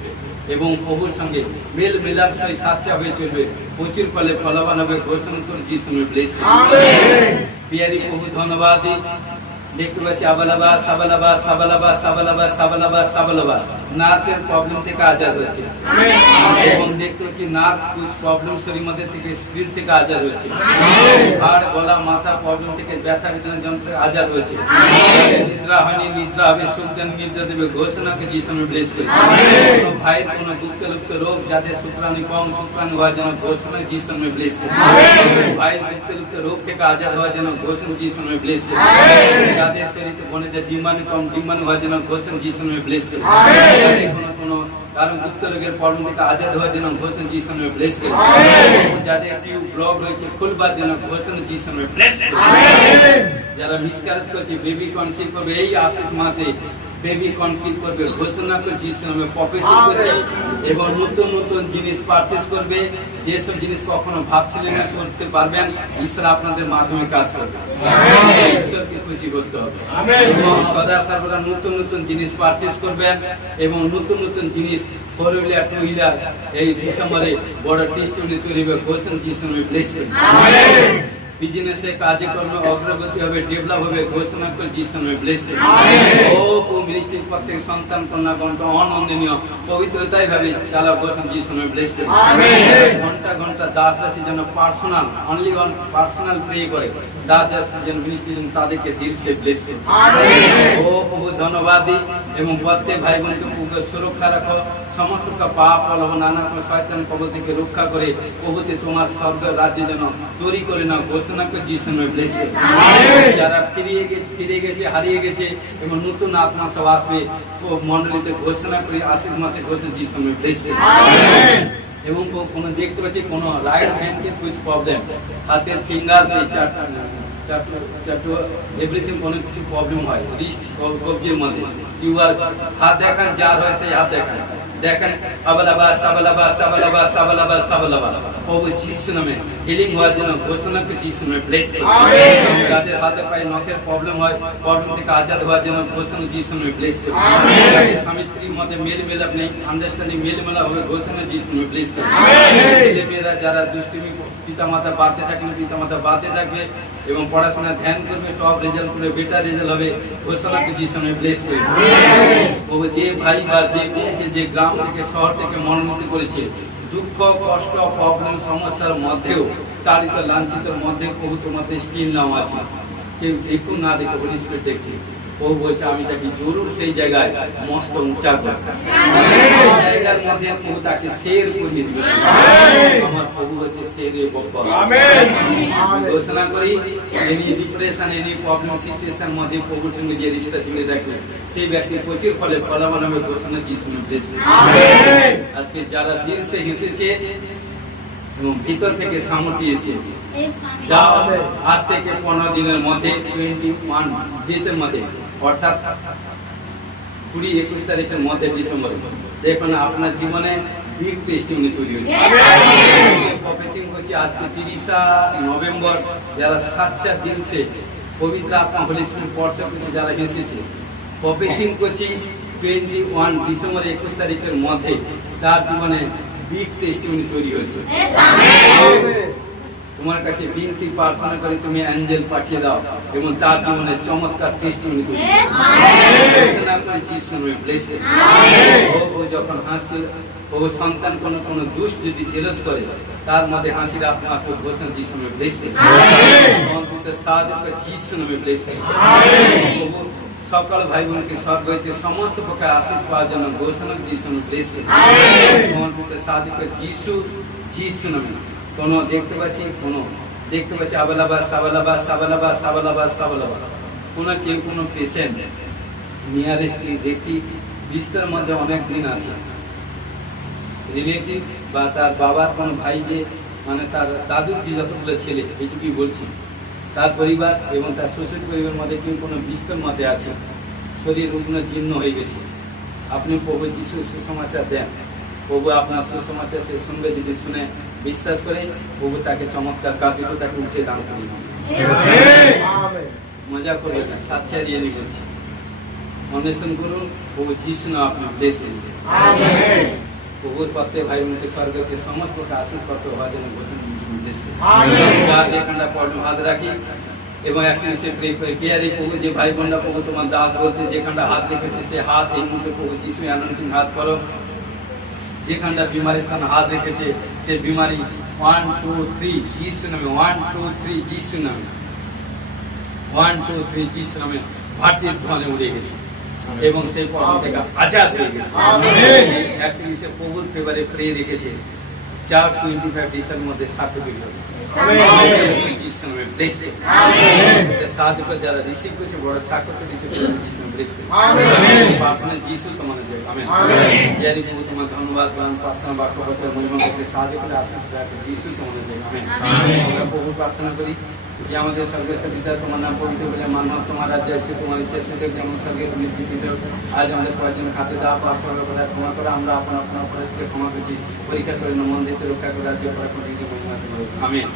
এবং প্রভুর সঙ্গে মেল মিলাপ সে সাচ্চা হয়ে চলবে প্রচুর ফলে ফলবান হবে ঘোষণা করে যিশু নামে ব্লেস করো আমেন প্রিয় প্রভু ধন্যবাদ দেখতে পাচ্ছি আবালাবা সাবালাবা সাবালাবা সাবালাবা সাবালাবা সাবালাবা নাকের প্রবলেম থেকে আজাদ হয়েছে এবং দেখতে পাচ্ছি নাক কুছ প্রবলেম শরীর মধ্যে থেকে স্পিরিট থেকে আজাদ হয়েছে হাড় গলা মাথা প্রবলেম থেকে ব্যথা বেদনা যন্ত্র আজাদ হয়েছে নিদ্রা হয়নি নিদ্রা হবে সুলতান নিদ্রা দেবে ঘোষণাকে যিশু নামে ব্লেস করে কোনো ভাই কোনো গুপ্ত রোগ যাদের শুক্রাণু কম শুক্রাণু হওয়ার জন্য ঘোষণা যিশু নামে ব্লেস করে ভাই গুপ্ত রোগ থেকে আজাদ হওয়ার জন্য ঘোষণা যিশু নামে ব্লেস করে যাদের শরীরে বনে যে ডিমান্ড কম ডিমান্ড হওয়ার জন্য ঘোষণা যিশু নামে ব্লেস করে কোনো কারণ গুপ্ত রোগের প্রবলেম থেকে আজাদ হওয়ার জন্য ঘোষণা যিশু নামে ব্লেস করে যাদের টিউব ব্লক হয়েছে খুলবার জন্য ঘোষণা যিশু নামে ব্লেস করে যারা মিসক্যারেজ করছে বেবি কনসিভ করবে এই আশিস মাসে বেবি কনসিভ করবে ঘোষণা করে যিশু নামে প্রফেসি করছে এবং নতুন নতুন জিনিস পারচেজ করবে যেসব জিনিস কখনো ভাবছিলেন না করতে পারবেন ঈশ্বর আপনাদের মাধ্যমে কাজ করবে ঈশ্বরকে খুশি করতে হবে এবং সদা সর্বদা নতুন নতুন জিনিস পারচেজ করবেন এবং নতুন নতুন জিনিস 4-wheeler 2-wheeler এই ডিসেম্বরে বড় টেস্টিমনি তৈরি হবে ঘোষণা যিশু নামে ব্লেস করবে আমেন বিজনেসে কাজে কর্মে অগ্রগতি হবে ডেভেলপ হবে ঘোষণা করে যিশু নামে ব্লেস করবে আমেন ও মিনিস্ট্রি প্রত্যেক সন্তান কন্যাগণ অনন্দনীয় পবিত্রতাই ভাবে চালাও ঘোষণা যিশু নামে ব্লেস করবে আমেন ঘন্টা ঘন্টা দাস দাসী যেন personal only one personal pray করে দাস দাসী যেন মিনিস্ট্রি যেন তাদেরকে দিল সে ব্লেস করবে আমেন ও প্রভু ধন্যবাদ দিই এবং প্রত্যেক ভাই বোনকে প্রভু সুরক্ষা রাখো সমস্ত পাপ অলহ নানা শয়তান কবল থেকে রক্ষা করে প্রভুতে তোমার স্বর্গ রাজ্যে যেন তৈরি করে নাও ঘোষণা করে যিশু নামে ব্লেস করবে আমেন যারা ফিরে গেছে হারিয়ে গেছে এবং নতুন আত্মা সব আসবে মণ্ডলীতে ঘোষণা করে আশিস মাসে ঘোষণা যিশু নামে ব্লেস করবে আমেন এবং কোনো দেখতে পাচ্ছি কোনো রাইট হ্যান্ড কে কুछ প্রবলেম হাতের ফিঙ্গার্স এই চারটো এভরিথিং কোনো কিছু প্রবলেম হয় রিস্ট কবজির মধ্যে ইউআর হাত দেখান যার হয় সেই হাত দেখান দেখেন আবালাবা সাবালাবা সাবালাবা সাবালাবা সাবালাবা প্রভু যিশু নামে হিলিং হওয়ার জন্য ঘোষণা করে যিশু নামে ব্লেস করুন আমেন যাদের হাতে পায়ে নখের প্রবলেম হয় প্রবলেম থেকে আজাদ হওয়ার জন্য ঘোষণা যিশু নামে ব্লেস করুন আমেন যাদের স্বামী স্ত্রীর মধ্যে মেল মিলাপ নেই আন্ডারস্ট্যান্ডিং মেল মিলাপ হবে ঘোষণা যিশু নামে ব্লেস করুন আমেন ছেলে মেয়েরা যারা দুষ্টুমি পিতামাতা বাদে থাকেন পিতামাতা বাদে থাকবে এবং পড়াশোনা ধ্যান করবে টপ রেজাল্ট করবে বেটার রেজাল্ট হবে ঘোষণা করে যিশু নামে ব্লেস করুন আমেন প্রভু যে ভাই বা যে বোনকে যে গ্রাম থেকে শহর থেকে মনোনীত করেছে দুঃখ কষ্ট প্রবলেম সমস্যার মধ্যেও তাড়িত লাঞ্ছিতের মধ্যে প্রভু তোমাদের স্টিল নাও আছে কেউ দেখুন না দেখে হোলি স্পিরিট দেখছে প্রভু বলছে আমি তাকে জরুর সেই জায়গায় মস্ত উঁচা করব সেই জায়গার মধ্যে প্রভু তাকে শের করিয়ে দিবে আমার প্রভু হচ্ছে শেরের বক্তা আমি ঘোষণা করি any depression any problem situation মধ্যে প্রভুর সঙ্গে যে রিশতা জুড়ে থাকে সেই ব্যক্তি প্রচুর ফলে ফলাফল হবে ঘোষণা যিশু নামে ব্লেস করুন আমেন আজকে যারা দিল সে হেসেছে এবং ভিতর থেকে সামর্থ্য এসে যাও আজ থেকে 15 দিনের মধ্যে 21 ডেজের মধ্যে অর্থাৎ 20-21 তারিখের মধ্যে ডিসেম্বরে দেখুন আপনার জীবনে বিগ টেস্টিমনি তৈরি হয়েছে। প্রফেসিং করছি আজকে 30 নভেম্বর যারা সাচ্চা দিন সে পবিত্র আত্মা হোলি স্পিরিট পড়ছে করছে যারা এসেছে প্রফেসিং করছি 21 ডিসেম্বর 21 তারিখের মধ্যে তার জীবনে বিগ টেস্টিমনি তৈরি হয়েছে। তোমার কাছে বিনতি প্রার্থনা করে তুমি অ্যাঞ্জেল পাঠিয়ে দাও এবং তার জীবনে চমৎকার টেস্টিমনি তৈরি ঘোষণা করেছি শুনবে ব্লেস ও যখন হাসছিল ও সন্তান কোনো দুষ্ট যদি জেলাস করে তার মধ্যে হাসির আপনার আসবে ঘোষণা যিশু নামে ব্লেস করছে সাহায্য যিশু নামে ব্লেস করছে। সকল ভাই বোনকে স্বর্গ হইতে সমস্ত প্রকার আশীষ পাওয়ার জন্য ঘোষণা যিশু নামে ব্লেস করছে। সমর্পিত সাহায্য যিশু নামে কোনো দেখতে পাচ্ছি আবালাবাস কোনো কেউ কোনো পেশেন্ট নিয়ারেস্ট দেখছি বিস্তর মধ্যে অনেক দিন আছে রিলেটিভ বা তার বাবার কোনো ভাই যে মানে তার দাদুর যে যতগুলো ছেলে এইটুকুই বলছি তার পরিবার এবং তার শ্বশুর পরিবারের মধ্যে কেউ কোনো বিস্তর মধ্যে আছে শরীর রুগ্ন জীর্ণ হয়ে গেছে আপনি প্রভু যিশু সুসমাচার দেন প্রভু আপনার সুসমাচার সে শুনবে যদি শুনে বিশ্বাস করে প্রভু তাকে চমৎকার কার্যকে তাকে উঠে দান করে মজা করবে না সাচ্চা দিয়ে বলছি অন্বেষণ করুন প্রভু যিশু না আপনার দেশ প্রভুর প্রত্যেক ভাই বোনকে স্বর্গকে সমস্ত আশীষ প্রাপ্ত হওয়ার জন্য ঘোষণা পড়লো হাত রাখি এবং একটা সে প্রে করে কেয়ারি প্রভু যে ভাই বোনরা প্রভু তোমার দাস বলতে যেখানটা হাত রেখেছে সে হাত এই মুহূর্তে প্রভু যিশু অ্যানোইন্টিং হাত করো যেখানটা বিমারি স্থানে হাত রেখেছে সে বিমারি 1 2 3 যিশু নামে 1 2 3 যিশু নামে 1 2 3 যিশু নামে ভাটির ধনে উড়ে গেছে এবং সেই পর্ব থেকে আজাদ হয়ে গেছে। একটা সে প্রভুর ফেভারে প্রে রেখেছে 4-25 ডিসেম্বর মধ্যে সার্টিফিকেট সাহায্য করে যারা রিসিভ করছে বড় সাক্ষর দিচ্ছে প্রার্থনা যিশু তোমার জয় আমেন। ইয়ারি প্রভু তোমার ধন্যবাদ প্রার্থনা বাক্য বছর মহিমা করতে সাহায্য করে আশীর্বাদ যিশু তোমার জয় আমেন। আমরা প্রভু প্রার্থনা করি যে আমাদের স্বর্গস্থ পিতা তোমার নাম পবিত্র বলে মানব তোমার রাজ্য আছে তোমার ইচ্ছা সেটা যেমন স্বর্গে তুমি পৃথিবীতে আজ আমাদের প্রয়োজন খাতে দাও পাপ করার কথা ক্ষমা করো আমরা আপনার অপরাধ থেকে ক্ষমা করছি পরীক্ষা করে না মন দিতে রক্ষা করে রাজ্য করা করছি মহিমা তোমার আমেন।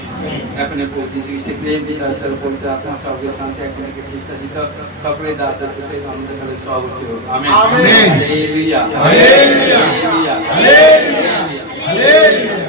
এখন প্রভু যিশু খ্রিস্টের প্রেম বিকাশ পবিত্র আত্মা স্বর্গের শান্তি একদিনকে খ্রিস্টাজিত সকলেই দাস আছে সেই আমাদের কাছে সহবর্তী হোক amen. Hallelujah hallelujah hallelujah hallelujah.